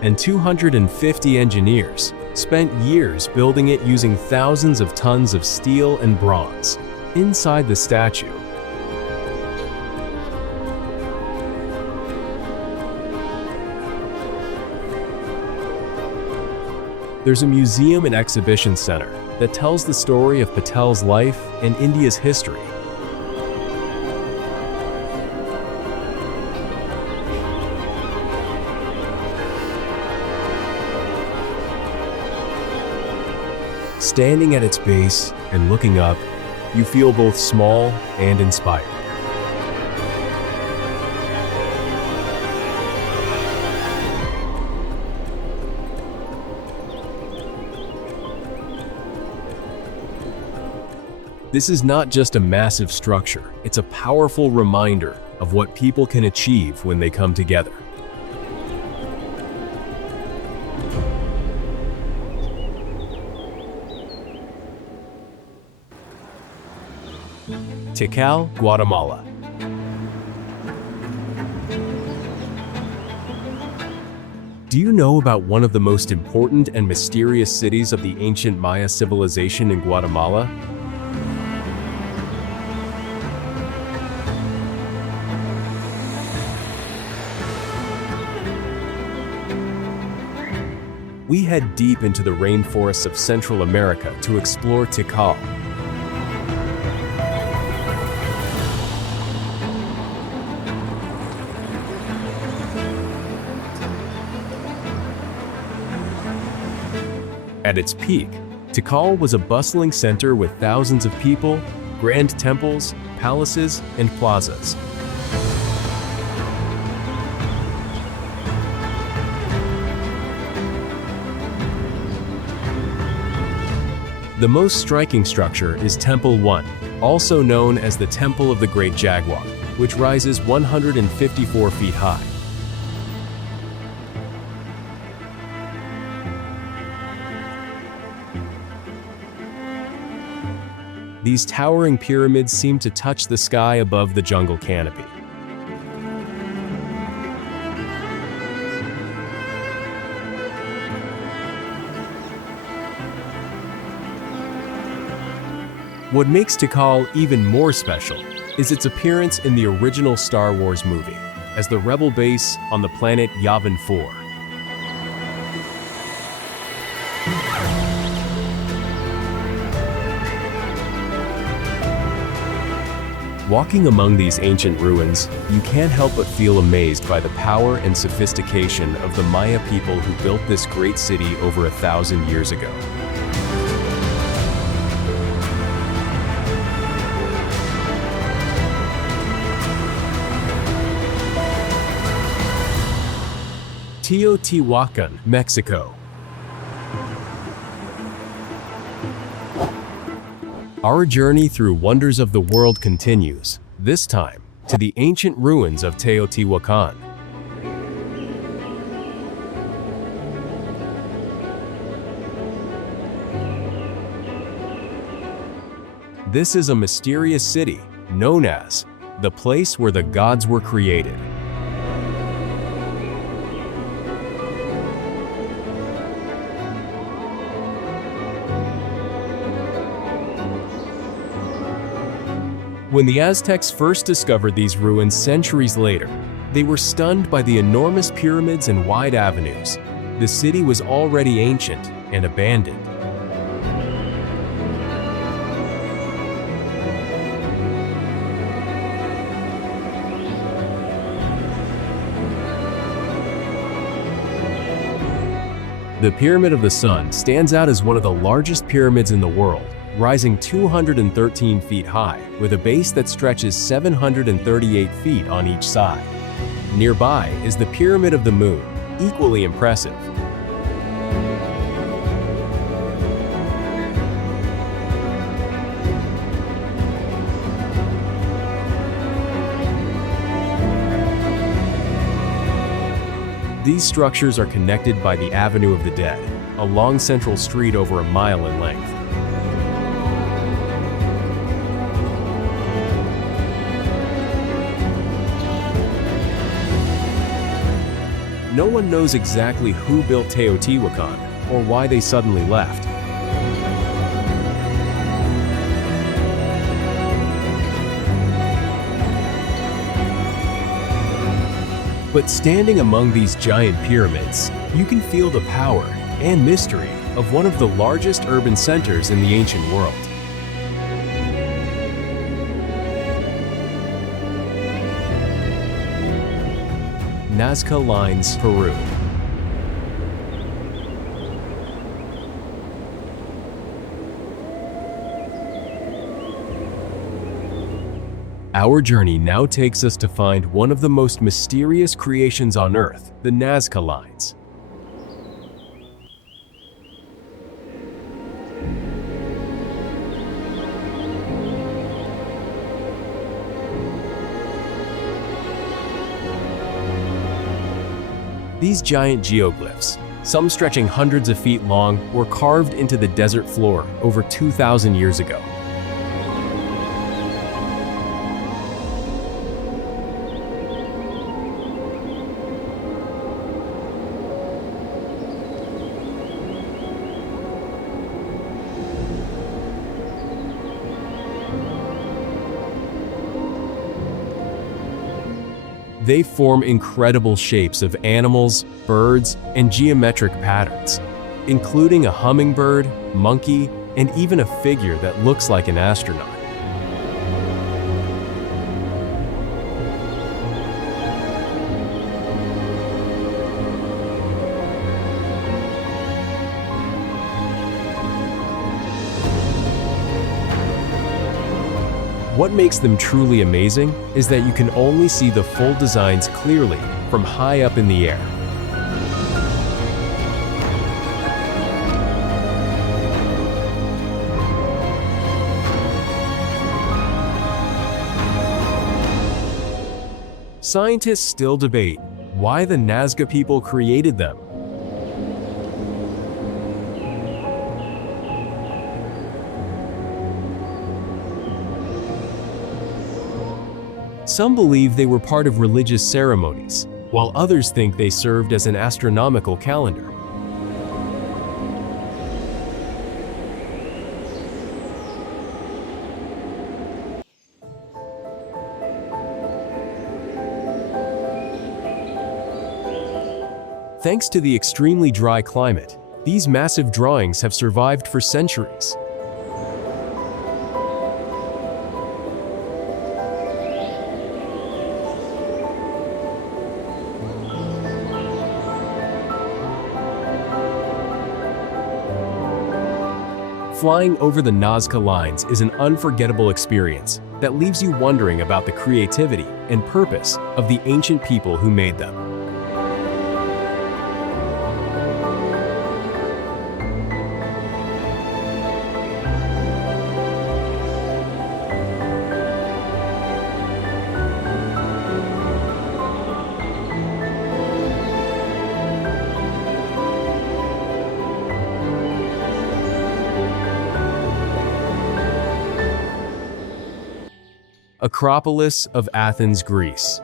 and 250 engineers spent years building it using thousands of tons of steel and bronze. Inside the statue, there's a museum and exhibition center that tells the story of Patel's life and India's history. Standing at its base and looking up, you feel both small and inspired. This is not just a massive structure, it's a powerful reminder of what people can achieve when they come together. Tikal, Guatemala. Do you know about one of the most important and mysterious cities of the ancient Maya civilization in Guatemala? We head deep into the rainforests of Central America to explore Tikal. At its peak, Tikal was a bustling center with thousands of people, grand temples, palaces, and plazas. The most striking structure is Temple 1, also known as the Temple of the Great Jaguar, which rises 154 feet high. These towering pyramids seem to touch the sky above the jungle canopy. What makes Tikal even more special is its appearance in the original Star Wars movie. as the rebel base on the planet Yavin 4. Walking among these ancient ruins, you can't help but feel amazed by the power and sophistication of the Maya people who built this great city over 1,000 years ago. Teotihuacan, Mexico. Our journey through wonders of the world continues, this time to the ancient ruins of Teotihuacan. This is a mysterious city known as the place where the gods were created. When the Aztecs first discovered these ruins centuries later, they were stunned by the enormous pyramids and wide avenues. The city was already ancient and abandoned. The Pyramid of the Sun stands out as one of the largest pyramids in the world, rising 213 feet high, with a base that stretches 738 feet on each side. Nearby is the Pyramid of the Moon, equally impressive. These structures are connected by the Avenue of the Dead, a long central street over a mile in length. No one knows exactly who built Teotihuacan or why they suddenly left. But standing among these giant pyramids, you can feel the power and mystery of one of the largest urban centers in the ancient world. Nazca Lines, Peru. Our journey now takes us to find one of the most mysterious creations on Earth, the Nazca Lines. These giant geoglyphs, some stretching hundreds of feet long, were carved into the desert floor over 2,000 years ago. They form incredible shapes of animals, birds, and geometric patterns, including a hummingbird, monkey, and even a figure that looks like an astronaut. What makes them truly amazing is that you can only see the full designs clearly from high up in the air. Scientists still debate why the Nazca people created them. Some believe they were part of religious ceremonies, while others think they served as an astronomical calendar. Thanks to the extremely dry climate, these massive drawings have survived for centuries. Flying over the Nazca lines is an unforgettable experience that leaves you wondering about the creativity and purpose of the ancient people who made them. Acropolis of Athens, Greece.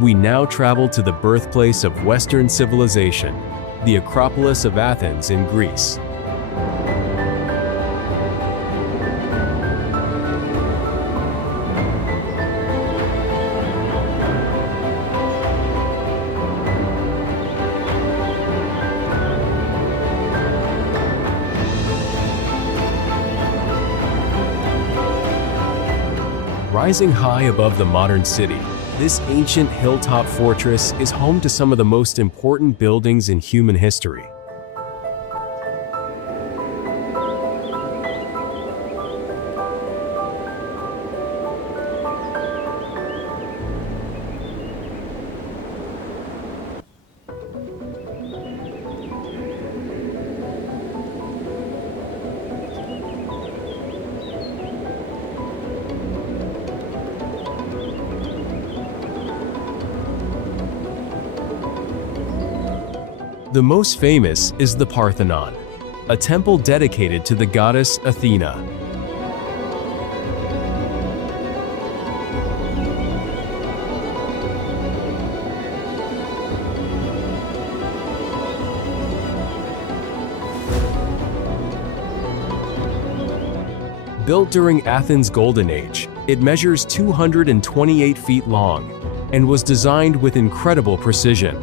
We now travel to the birthplace of Western civilization, the Acropolis of Athens in Greece. Rising high above the modern city, this ancient hilltop fortress is home to some of the most important buildings in human history. The most famous is the Parthenon, a temple dedicated to the goddess Athena. Built during Athens' Golden Age, it measures 228 feet long and was designed with incredible precision.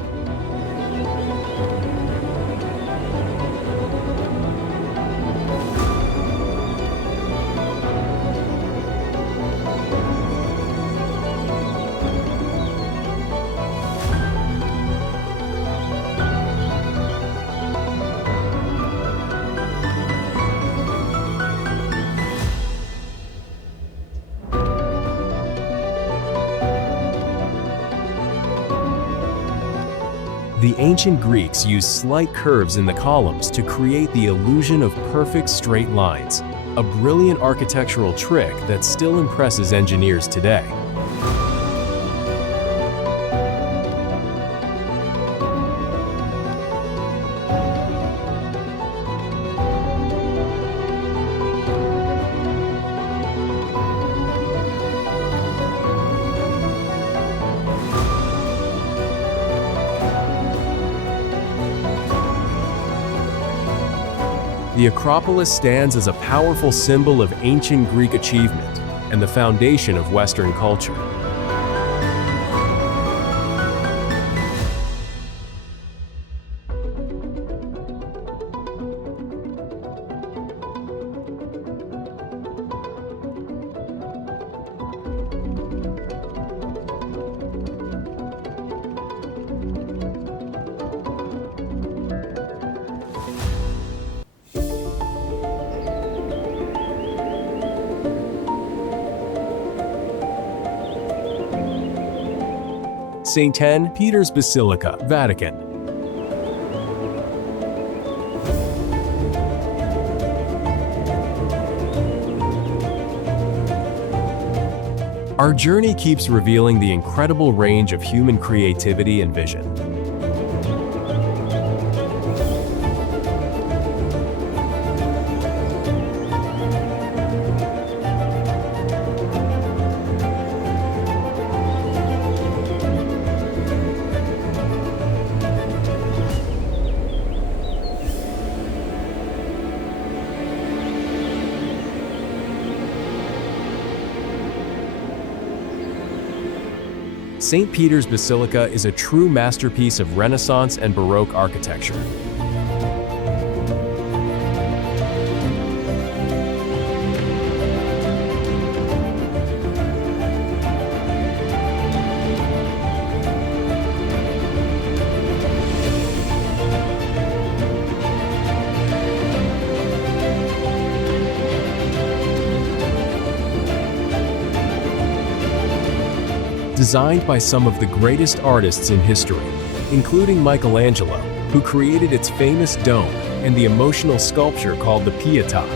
The ancient Greeks used slight curves in the columns to create the illusion of perfect straight lines, a brilliant architectural trick that still impresses engineers today. The Acropolis stands as a powerful symbol of ancient Greek achievement and the foundation of Western culture. St. Peter's Basilica, Vatican. Our journey keeps revealing the incredible range of human creativity and vision. St. Peter's Basilica is a true masterpiece of Renaissance and Baroque architecture. Designed by some of the greatest artists in history, including Michelangelo, who created its famous dome and the emotional sculpture called the Pietà.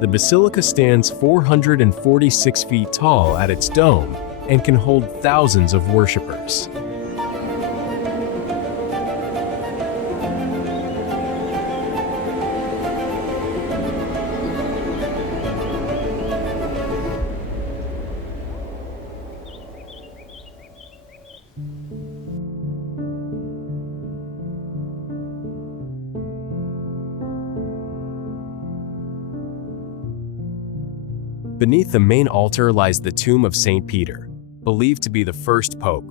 The basilica stands 446 feet tall at its dome and can hold thousands of worshippers. Beneath the main altar lies the tomb of St. Peter, believed to be the first pope.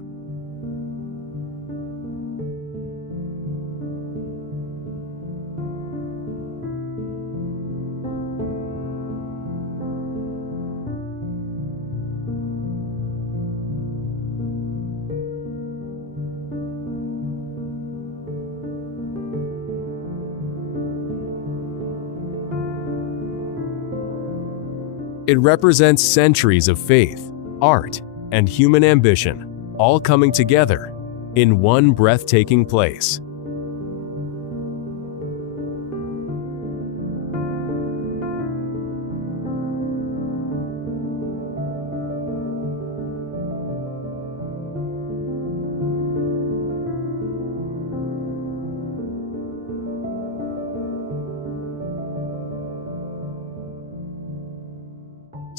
It represents centuries of faith, art, and human ambition, all coming together in one breathtaking place.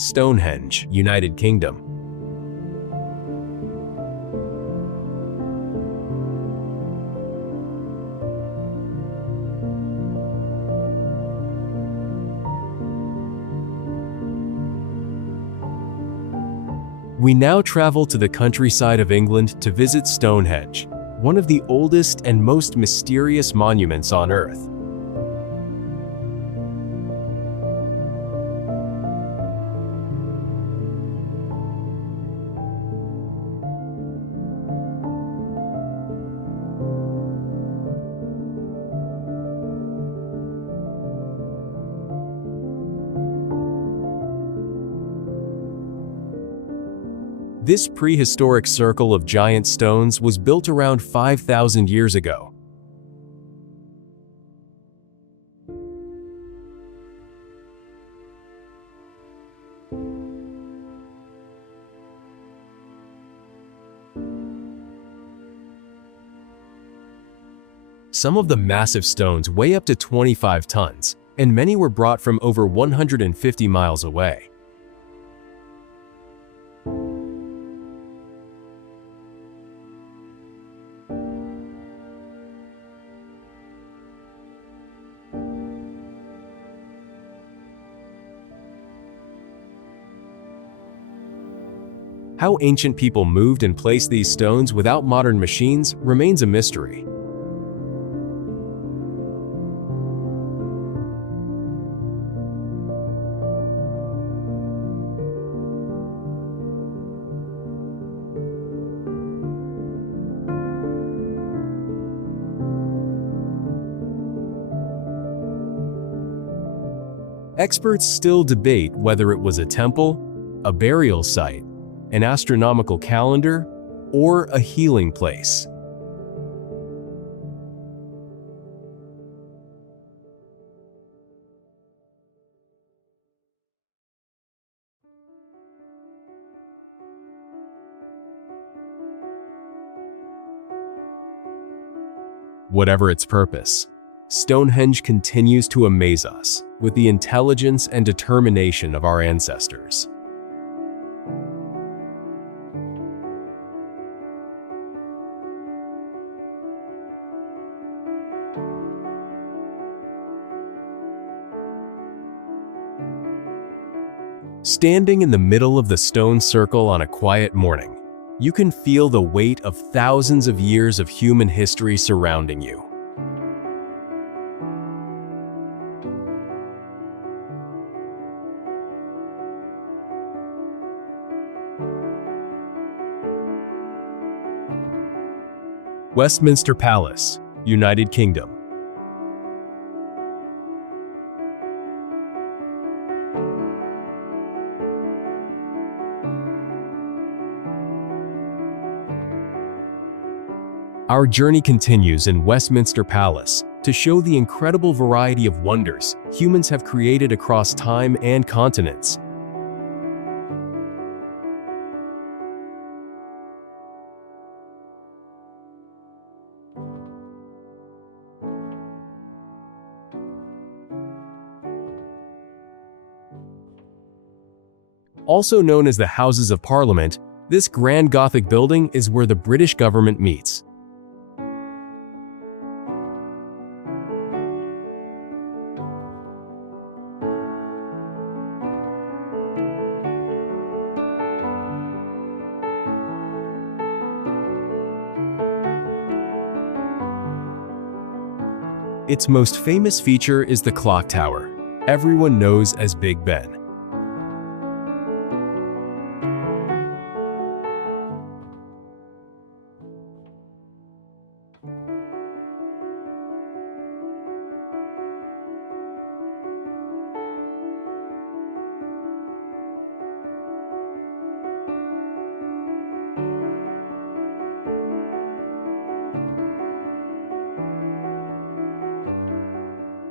Stonehenge, United Kingdom. We now travel to the countryside of England to visit Stonehenge, one of the oldest and most mysterious monuments on Earth. This prehistoric circle of giant stones was built around 5,000 years ago. Some of the massive stones weigh up to 25 tons, and many were brought from over 150 miles away. How ancient people moved and placed these stones without modern machines remains a mystery. Experts still debate whether it was a temple, a burial site, an astronomical calendar, or a healing place. Whatever its purpose, Stonehenge continues to amaze us with the intelligence and determination of our ancestors. Standing in the middle of the stone circle on a quiet morning, you can feel the weight of thousands of years of human history surrounding you. Westminster Palace, United Kingdom. Our journey continues in Westminster Palace to show the incredible variety of wonders humans have created across time and continents. Also known as the Houses of Parliament, this grand Gothic building is where the British government meets. Its most famous feature is the clock tower, everyone knows as Big Ben.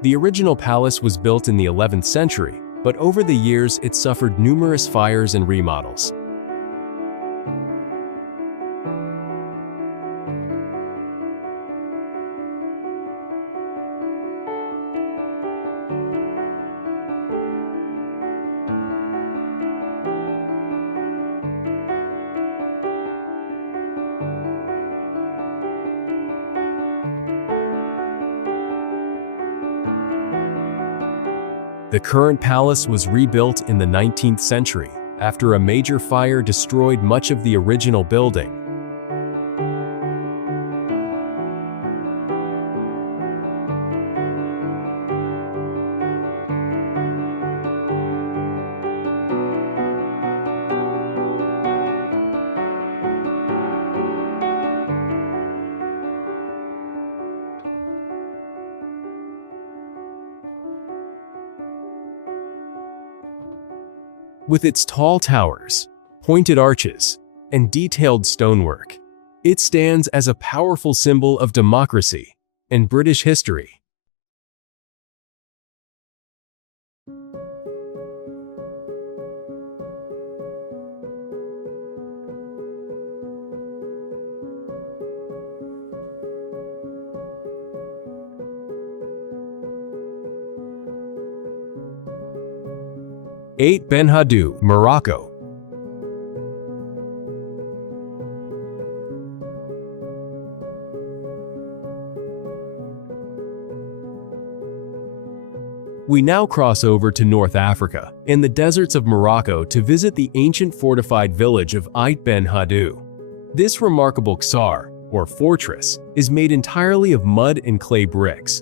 The original palace was built in the 11th century, but over the years it suffered numerous fires and remodels. The current palace was rebuilt in the 19th century after a major fire destroyed much of the original building. With its tall towers, pointed arches, and detailed stonework, it stands as a powerful symbol of democracy and British history. Ben Haddou, Morocco. We now cross over to North Africa, in the deserts of Morocco to visit the ancient fortified village of Ben Haddou. This remarkable ksar, or fortress, is made entirely of mud and clay bricks.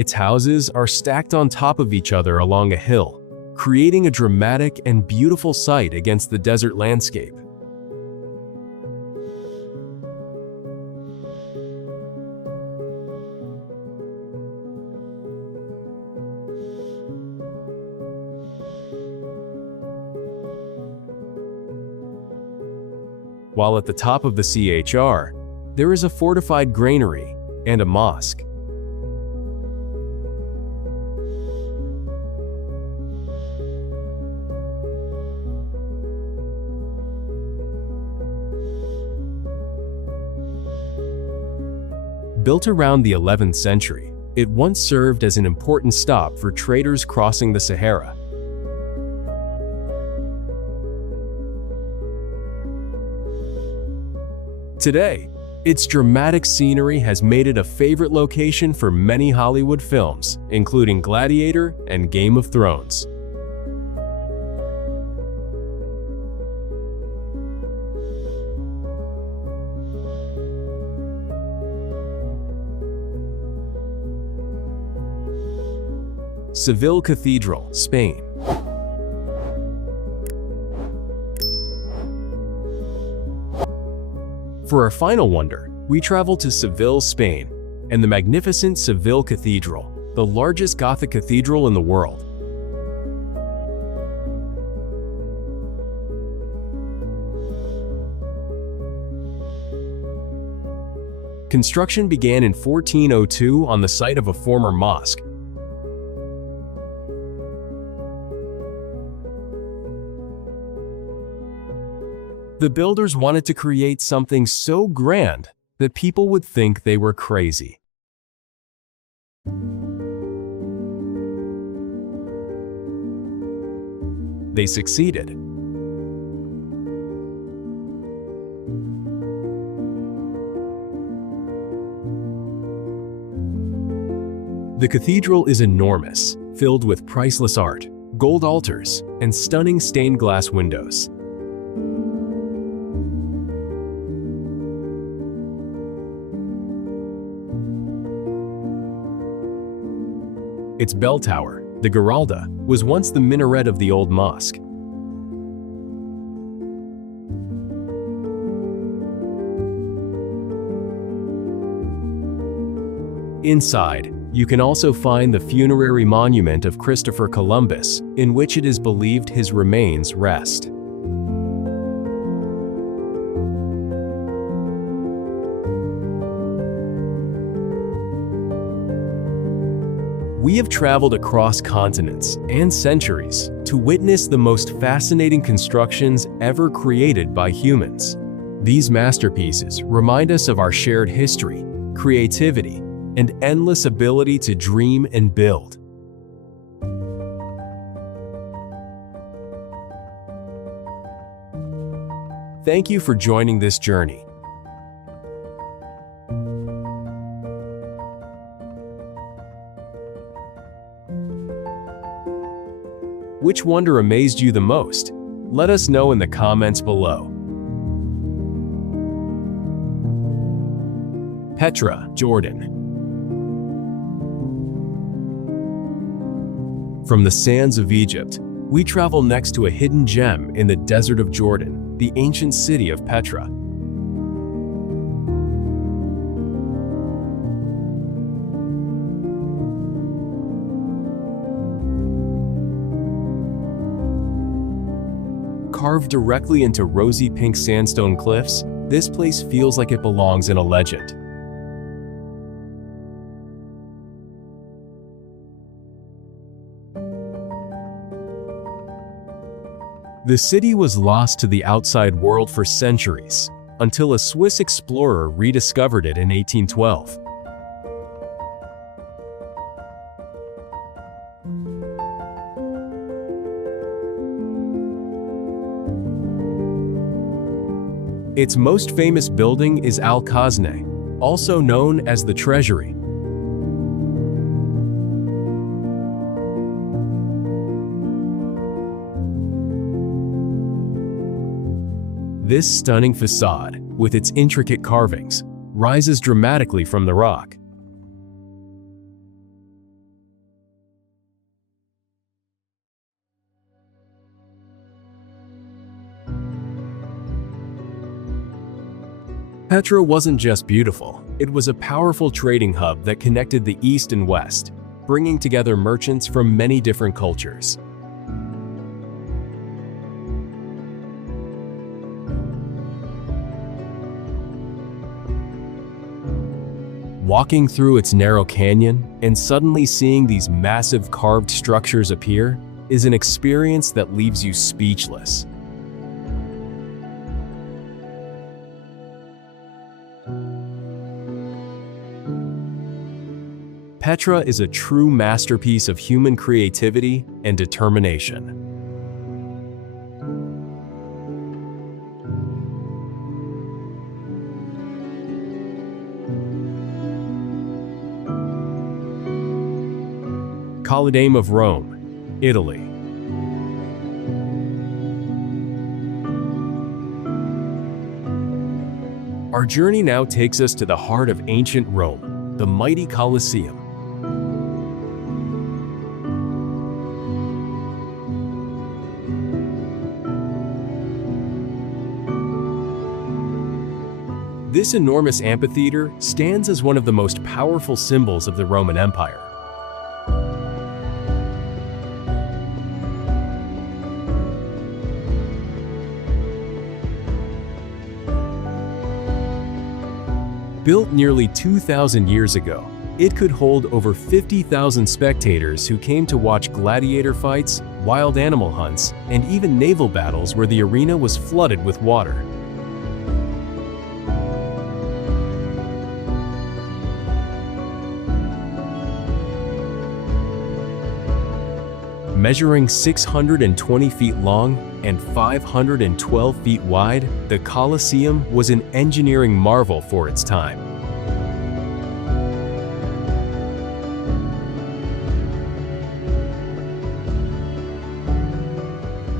Its houses are stacked on top of each other along a hill, creating a dramatic and beautiful sight against the desert landscape. while at the top of the CHR, there is a fortified granary and a mosque. Built around the 11th century, it once served as an important stop for traders crossing the Sahara. Today, its dramatic scenery has made it a favorite location for many Hollywood films, including Gladiator and Game of Thrones. Seville Cathedral, Spain. For our final wonder, we travel to Seville, Spain, and the magnificent Seville Cathedral, the largest Gothic cathedral in the world. Construction began in 1402 on the site of a former mosque. The builders wanted to create something so grand that people would think they were crazy. They succeeded. The cathedral is enormous, filled with priceless art, gold altars, and stunning stained glass windows. Its bell tower, the Giralda, was once the minaret of the old mosque. Inside, you can also find the funerary monument of Christopher Columbus, in which it is believed his remains rest. We have traveled across continents and centuries to witness the most fascinating constructions ever created by humans. These masterpieces remind us of our shared history, creativity, and endless ability to dream and build. Thank you for joining this journey. Which wonder amazed you the most? Let us know in the comments below. Petra, Jordan. From the sands of Egypt, we travel next to a hidden gem in the desert of Jordan, the ancient city of Petra. Carved directly into rosy pink sandstone cliffs, this place feels like it belongs in a legend. The city was lost to the outside world for centuries, until a Swiss explorer rediscovered it in 1812. Its most famous building is Al-Khazne, also known as the Treasury. This stunning facade, with its intricate carvings, rises dramatically from the rock. Petra wasn't just beautiful, it was a powerful trading hub that connected the East and West, bringing together merchants from many different cultures. Walking through its narrow canyon and suddenly seeing these massive carved structures appear is an experience that leaves you speechless. Petra is a true masterpiece of human creativity and determination. Colosseum of Rome, Italy. Our journey now takes us to the heart of ancient Rome, the mighty Colosseum. This enormous amphitheater stands as one of the most powerful symbols of the Roman Empire. Built nearly 2,000 years ago, it could hold over 50,000 spectators who came to watch gladiator fights, wild animal hunts, and even naval battles where the arena was flooded with water. Measuring 620 feet long and 512 feet wide, the Colosseum was an engineering marvel for its time.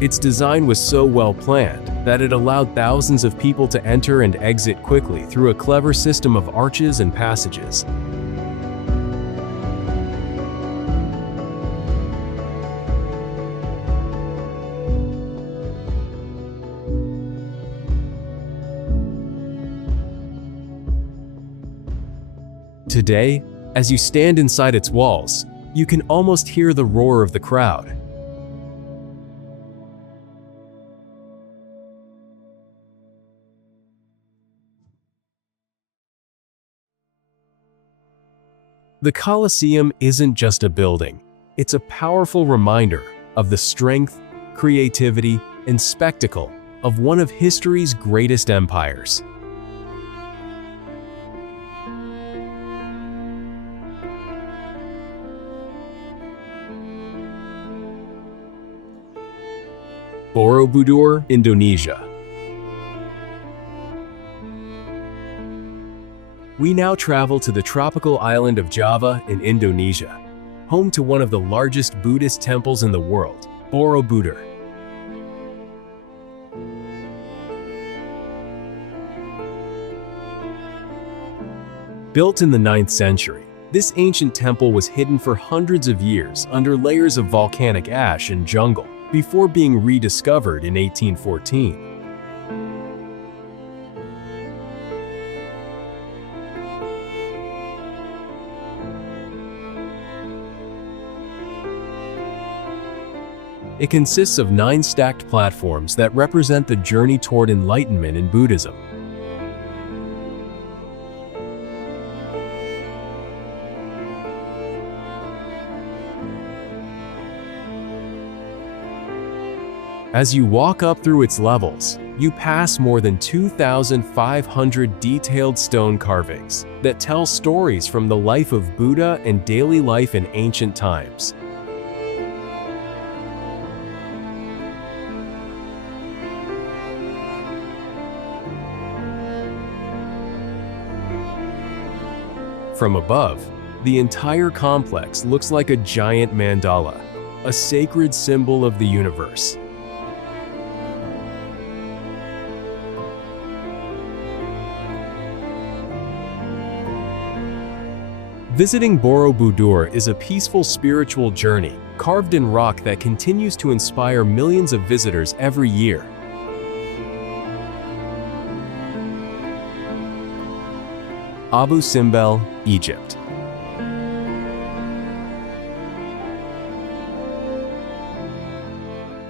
Its design was so well planned that it allowed thousands of people to enter and exit quickly through a clever system of arches and passages. Today, as you stand inside its walls, you can almost hear the roar of the crowd. The Colosseum isn't just a building, it's a powerful reminder of the strength, creativity, and spectacle of one of history's greatest empires. Borobudur, Indonesia. We now travel to the tropical island of Java in Indonesia, home to one of the largest Buddhist temples in the world, Borobudur. Built in the 9th century, this ancient temple was hidden for hundreds of years under layers of volcanic ash and jungle, before being rediscovered in 1814. It consists of 9 stacked platforms that represent the journey toward enlightenment in Buddhism. As you walk up through its levels, you pass more than 2,500 detailed stone carvings that tell stories from the life of Buddha and daily life in ancient times. From above, the entire complex looks like a giant mandala, a sacred symbol of the universe. Visiting Borobudur is a peaceful spiritual journey, carved in rock that continues to inspire millions of visitors every year. Abu Simbel, Egypt.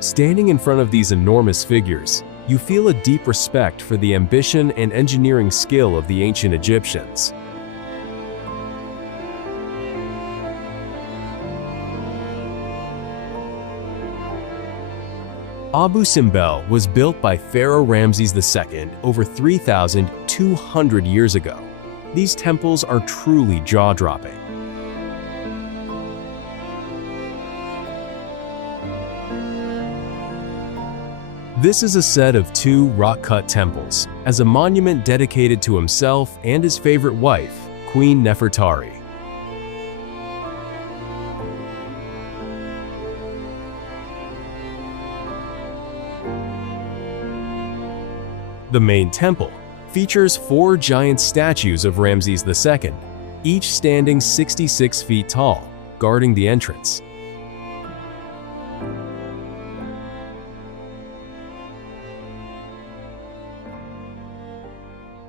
Standing in front of these enormous figures, you feel a deep respect for the ambition and engineering skill of the ancient Egyptians. Abu Simbel was built by Pharaoh Ramses II over 3,200 years ago. These temples are truly jaw-dropping. This is a set of 2 rock-cut temples, as a monument dedicated to himself and his favorite wife, Queen Nefertari. The main temple features 4 giant statues of Ramses II, each standing 66 feet tall, guarding the entrance.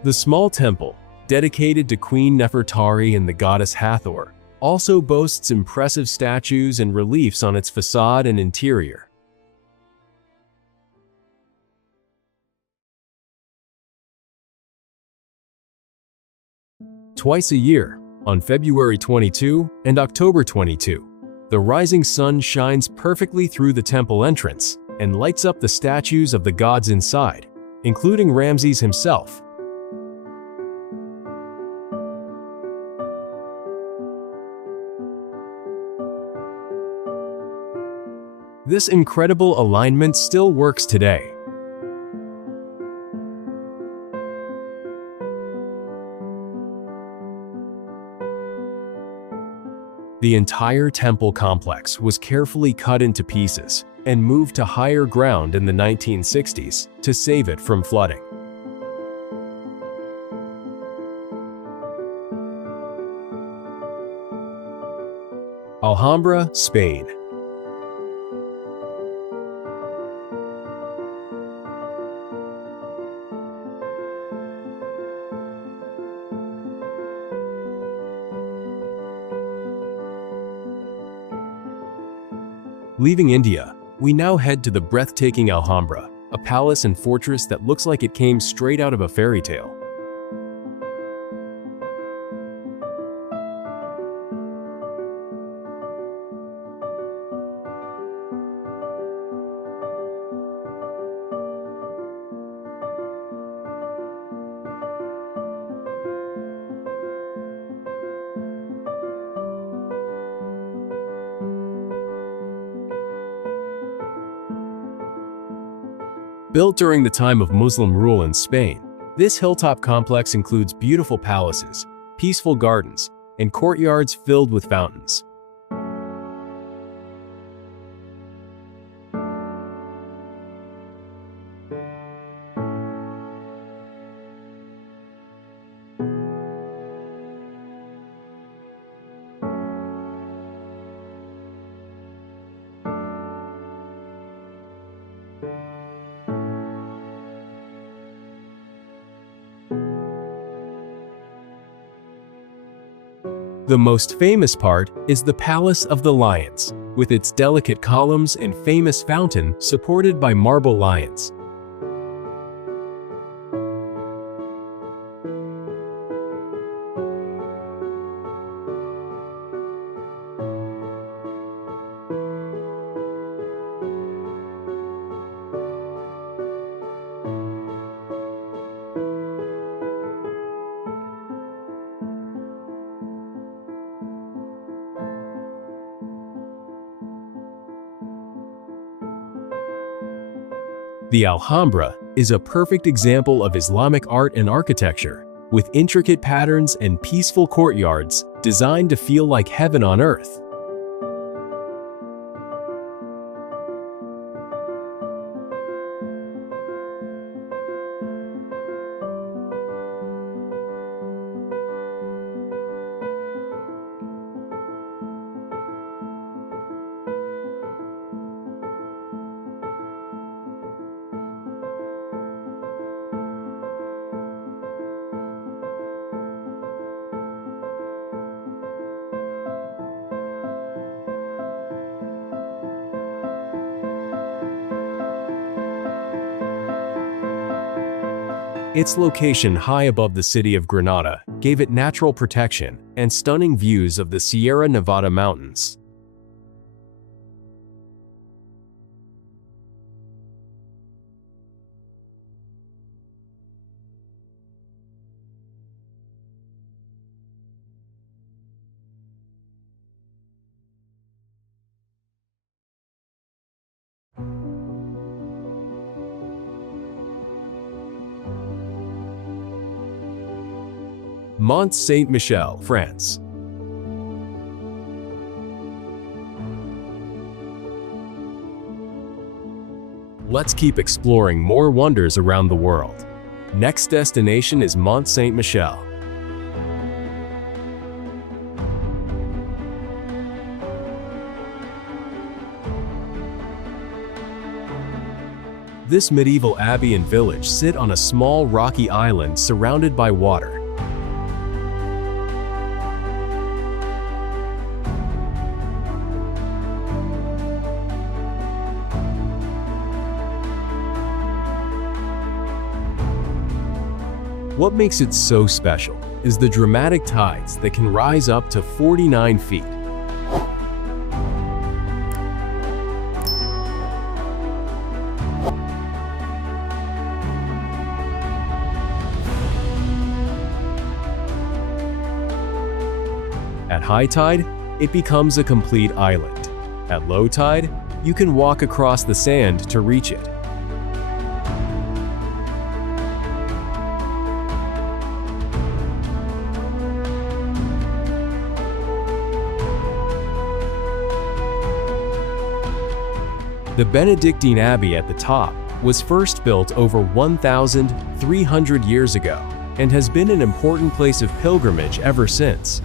The small temple, dedicated to Queen Nefertari and the goddess Hathor, also boasts impressive statues and reliefs on its facade and interior. Twice a year, on February 22 and October 22, the rising sun shines perfectly through the temple entrance and lights up the statues of the gods inside, including Ramses himself. This incredible alignment still works today. The entire temple complex was carefully cut into pieces and moved to higher ground in the 1960s to save it from flooding. Alhambra, Spain. Leaving India, we now head to the breathtaking Alhambra, a palace and fortress that looks like it came straight out of a fairy tale. Built during the time of Muslim rule in Spain, this hilltop complex includes beautiful palaces, peaceful gardens, and courtyards filled with fountains. The most famous part is the Palace of the Lions, with its delicate columns and famous fountain supported by marble lions. The Alhambra is a perfect example of Islamic art and architecture, with intricate patterns and peaceful courtyards designed to feel like heaven on earth. Its location high above the city of Granada gave it natural protection and stunning views of the Sierra Nevada mountains. Mont Saint-Michel, France. Let's keep exploring more wonders around the world. Next destination is Mont Saint-Michel. This medieval abbey and village sit on a small rocky island surrounded by water. What makes it so special is the dramatic tides that can rise up to 49 feet. At high tide, it becomes a complete island. At low tide, you can walk across the sand to reach it. The Benedictine Abbey at the top was first built over 1,300 years ago and has been an important place of pilgrimage ever since.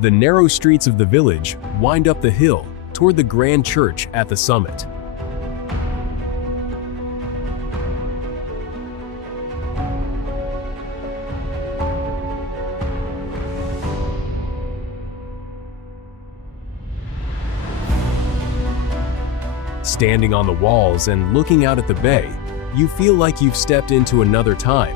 The narrow streets of the village wind up the hill toward the grand church at the summit. Standing on the walls and looking out at the bay, you feel like you've stepped into another time.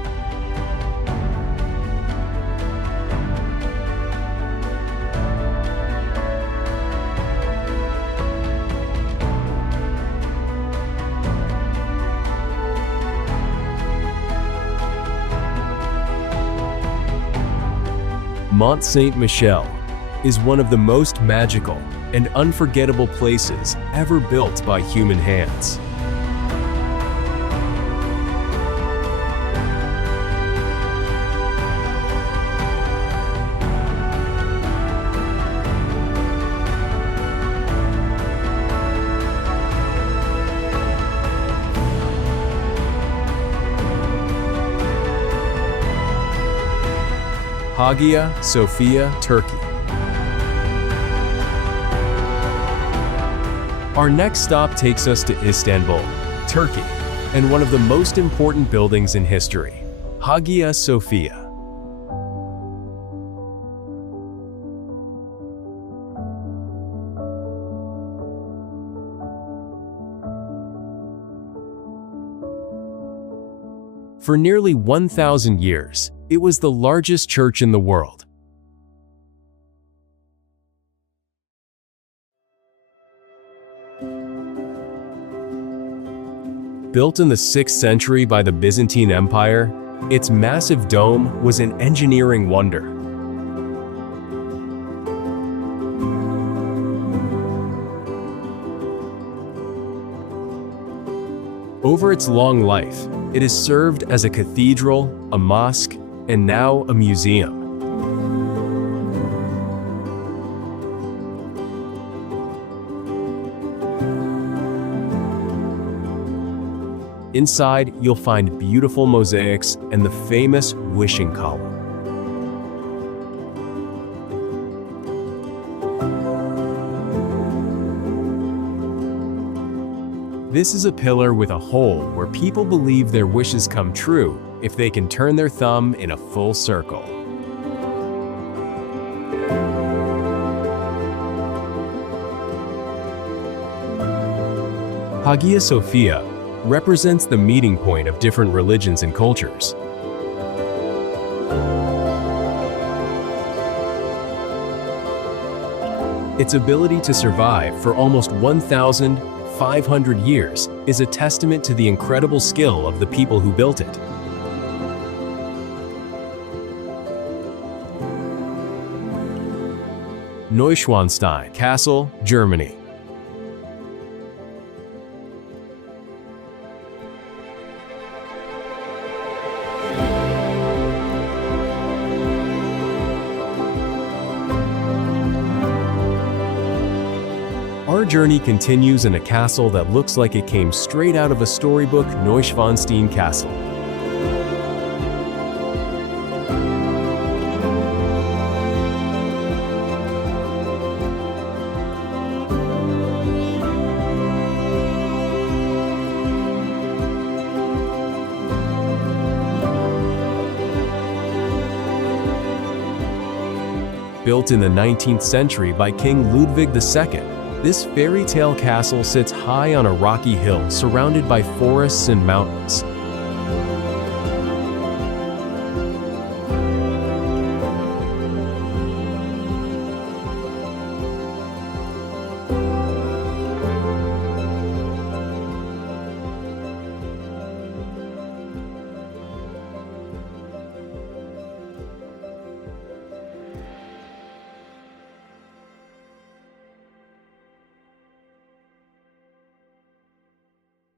Mont Saint-Michel is one of the most magical and unforgettable places ever built by human hands. Hagia Sophia, Turkey. Our next stop takes us to Istanbul, Turkey, and one of the most important buildings in history, Hagia Sophia. For nearly 1,000 years, it was the largest church in the world. Built in the 6th century by the Byzantine Empire, its massive dome was an engineering wonder. Over its long life, it has served as a cathedral, a mosque, and now a museum. Inside, you'll find beautiful mosaics and the famous wishing column. This is a pillar with a hole where people believe their wishes come true if they can turn their thumb in a full circle. Hagia Sophia represents the meeting point of different religions and cultures. Its ability to survive for almost 1,500 years is a testament to the incredible skill of the people who built it. Neuschwanstein Castle, Germany. Our journey continues in a castle that looks like it came straight out of a storybook, Neuschwanstein Castle. Built in the 19th century by King Ludwig II, this fairy tale castle sits high on a rocky hill surrounded by forests and mountains.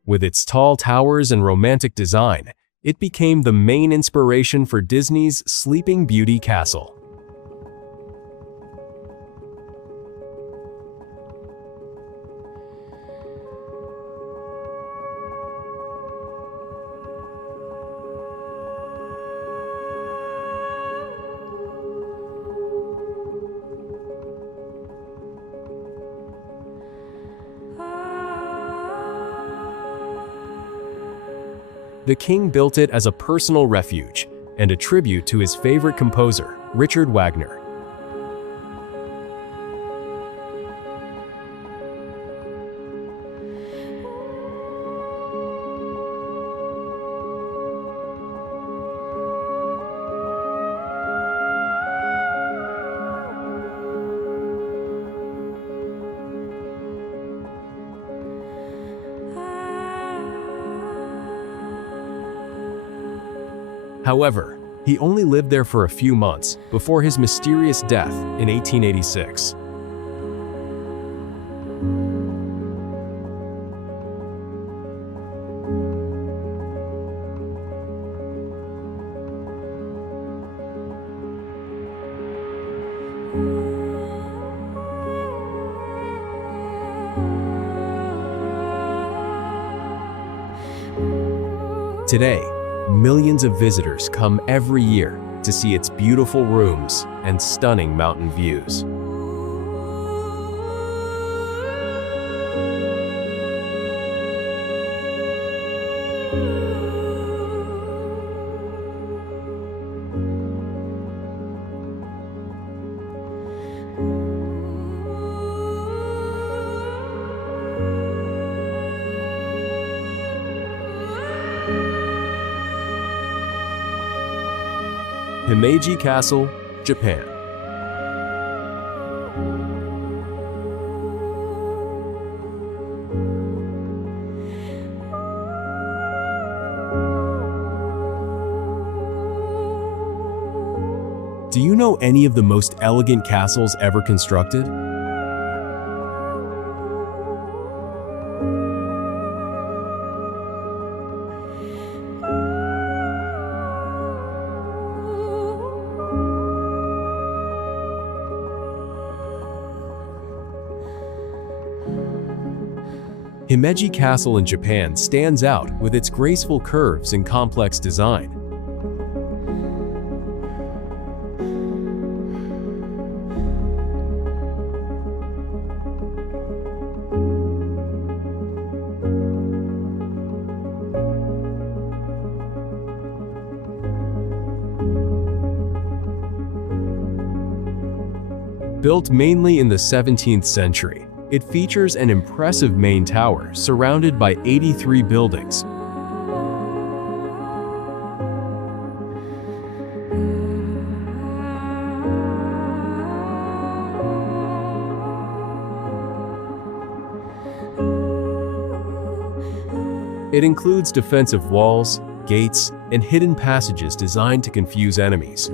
With its tall towers and romantic design, it became the main inspiration for Disney's Sleeping Beauty Castle. The king built it as a personal refuge and a tribute to his favorite composer, Richard Wagner. However, he only lived there for a few months before his mysterious death in 1886. Today, millions of visitors come every year to see its beautiful rooms and stunning mountain views. Himeji Castle, Japan. Do you know any of the most elegant castles ever constructed? Himeji Castle in Japan stands out with its graceful curves and complex design. Built mainly in the 17th century, it features an impressive main tower surrounded by 83 buildings. It includes defensive walls, gates, and hidden passages designed to confuse enemies.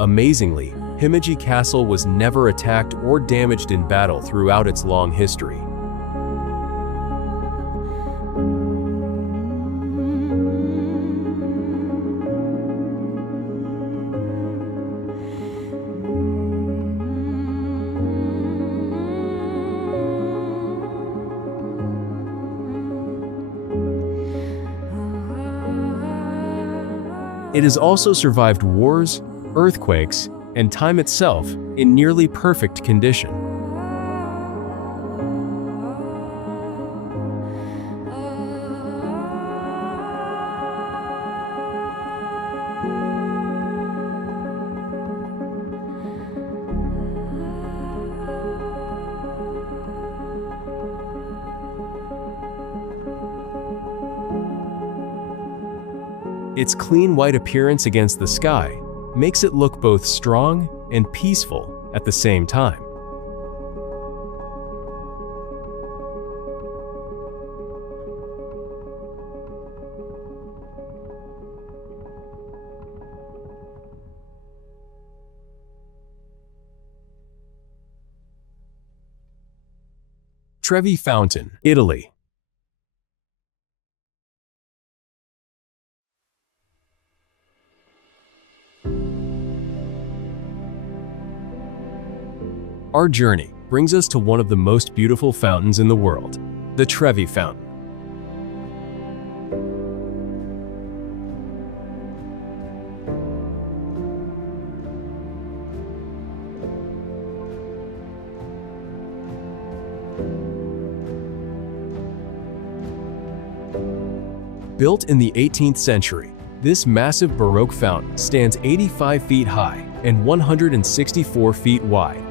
Amazingly, Himeji Castle was never attacked or damaged in battle throughout its long history. It has also survived wars, earthquakes, and time itself in nearly perfect condition. Its clean white appearance against the sky makes it look both strong and peaceful at the same time. Trevi Fountain, Italy. Our journey brings us to one of the most beautiful fountains in the world, the Trevi Fountain. Built in the 18th century, this massive Baroque fountain stands 85 feet high and 164 feet wide.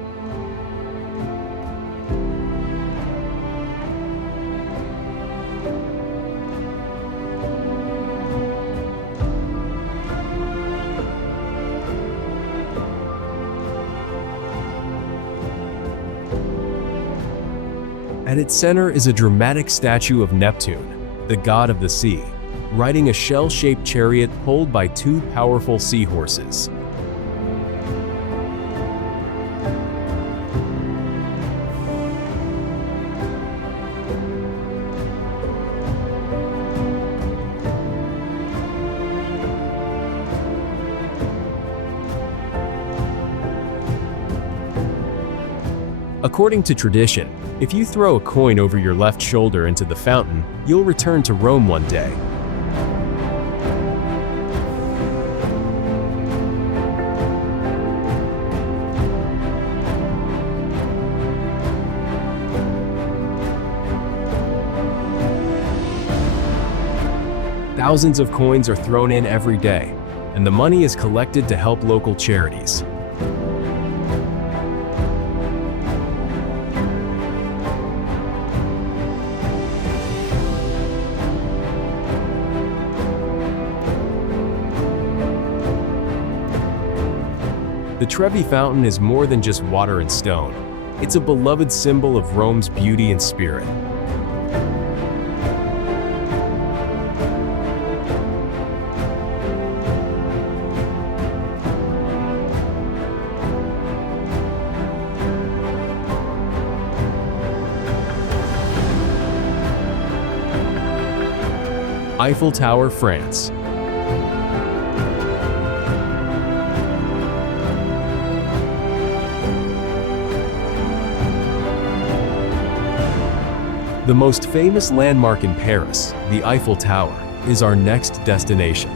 At its center is a dramatic statue of Neptune, the god of the sea, riding a shell-shaped chariot pulled by two powerful seahorses. According to tradition, if you throw a coin over your left shoulder into the fountain, you'll return to Rome one day. Thousands of coins are thrown in every day, and the money is collected to help local charities. The Trevi Fountain is more than just water and stone. It's a beloved symbol of Rome's beauty and spirit. Eiffel Tower, France. The most famous landmark in Paris, the Eiffel Tower, is our next destination.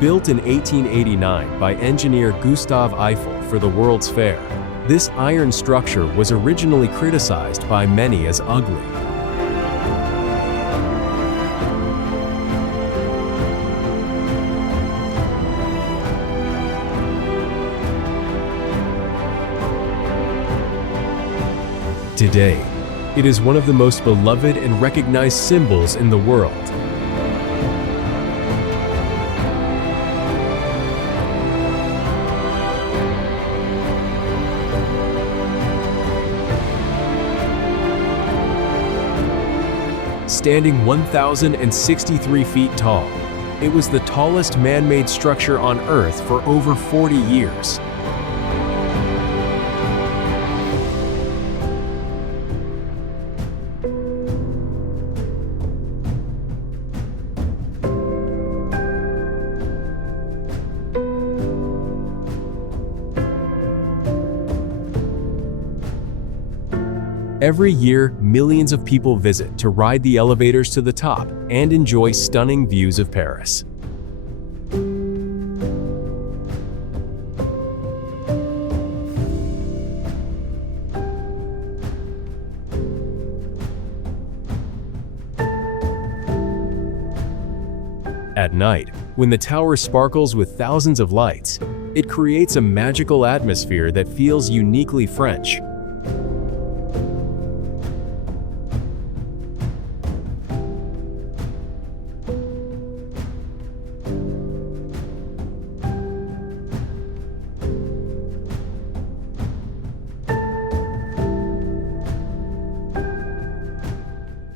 Built in 1889 by engineer Gustave Eiffel for the World's Fair, this iron structure was originally criticized by many as ugly. Today, it is one of the most beloved and recognized symbols in the world. standing 1,063 feet tall. It was the tallest man-made structure on Earth for over 40 years. Every year, millions of people visit to ride the elevators to the top and enjoy stunning views of Paris. At night, when the tower sparkles with thousands of lights, it creates a magical atmosphere that feels uniquely French.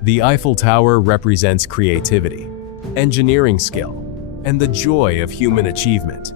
The Eiffel Tower represents creativity, engineering skill, and the joy of human achievement.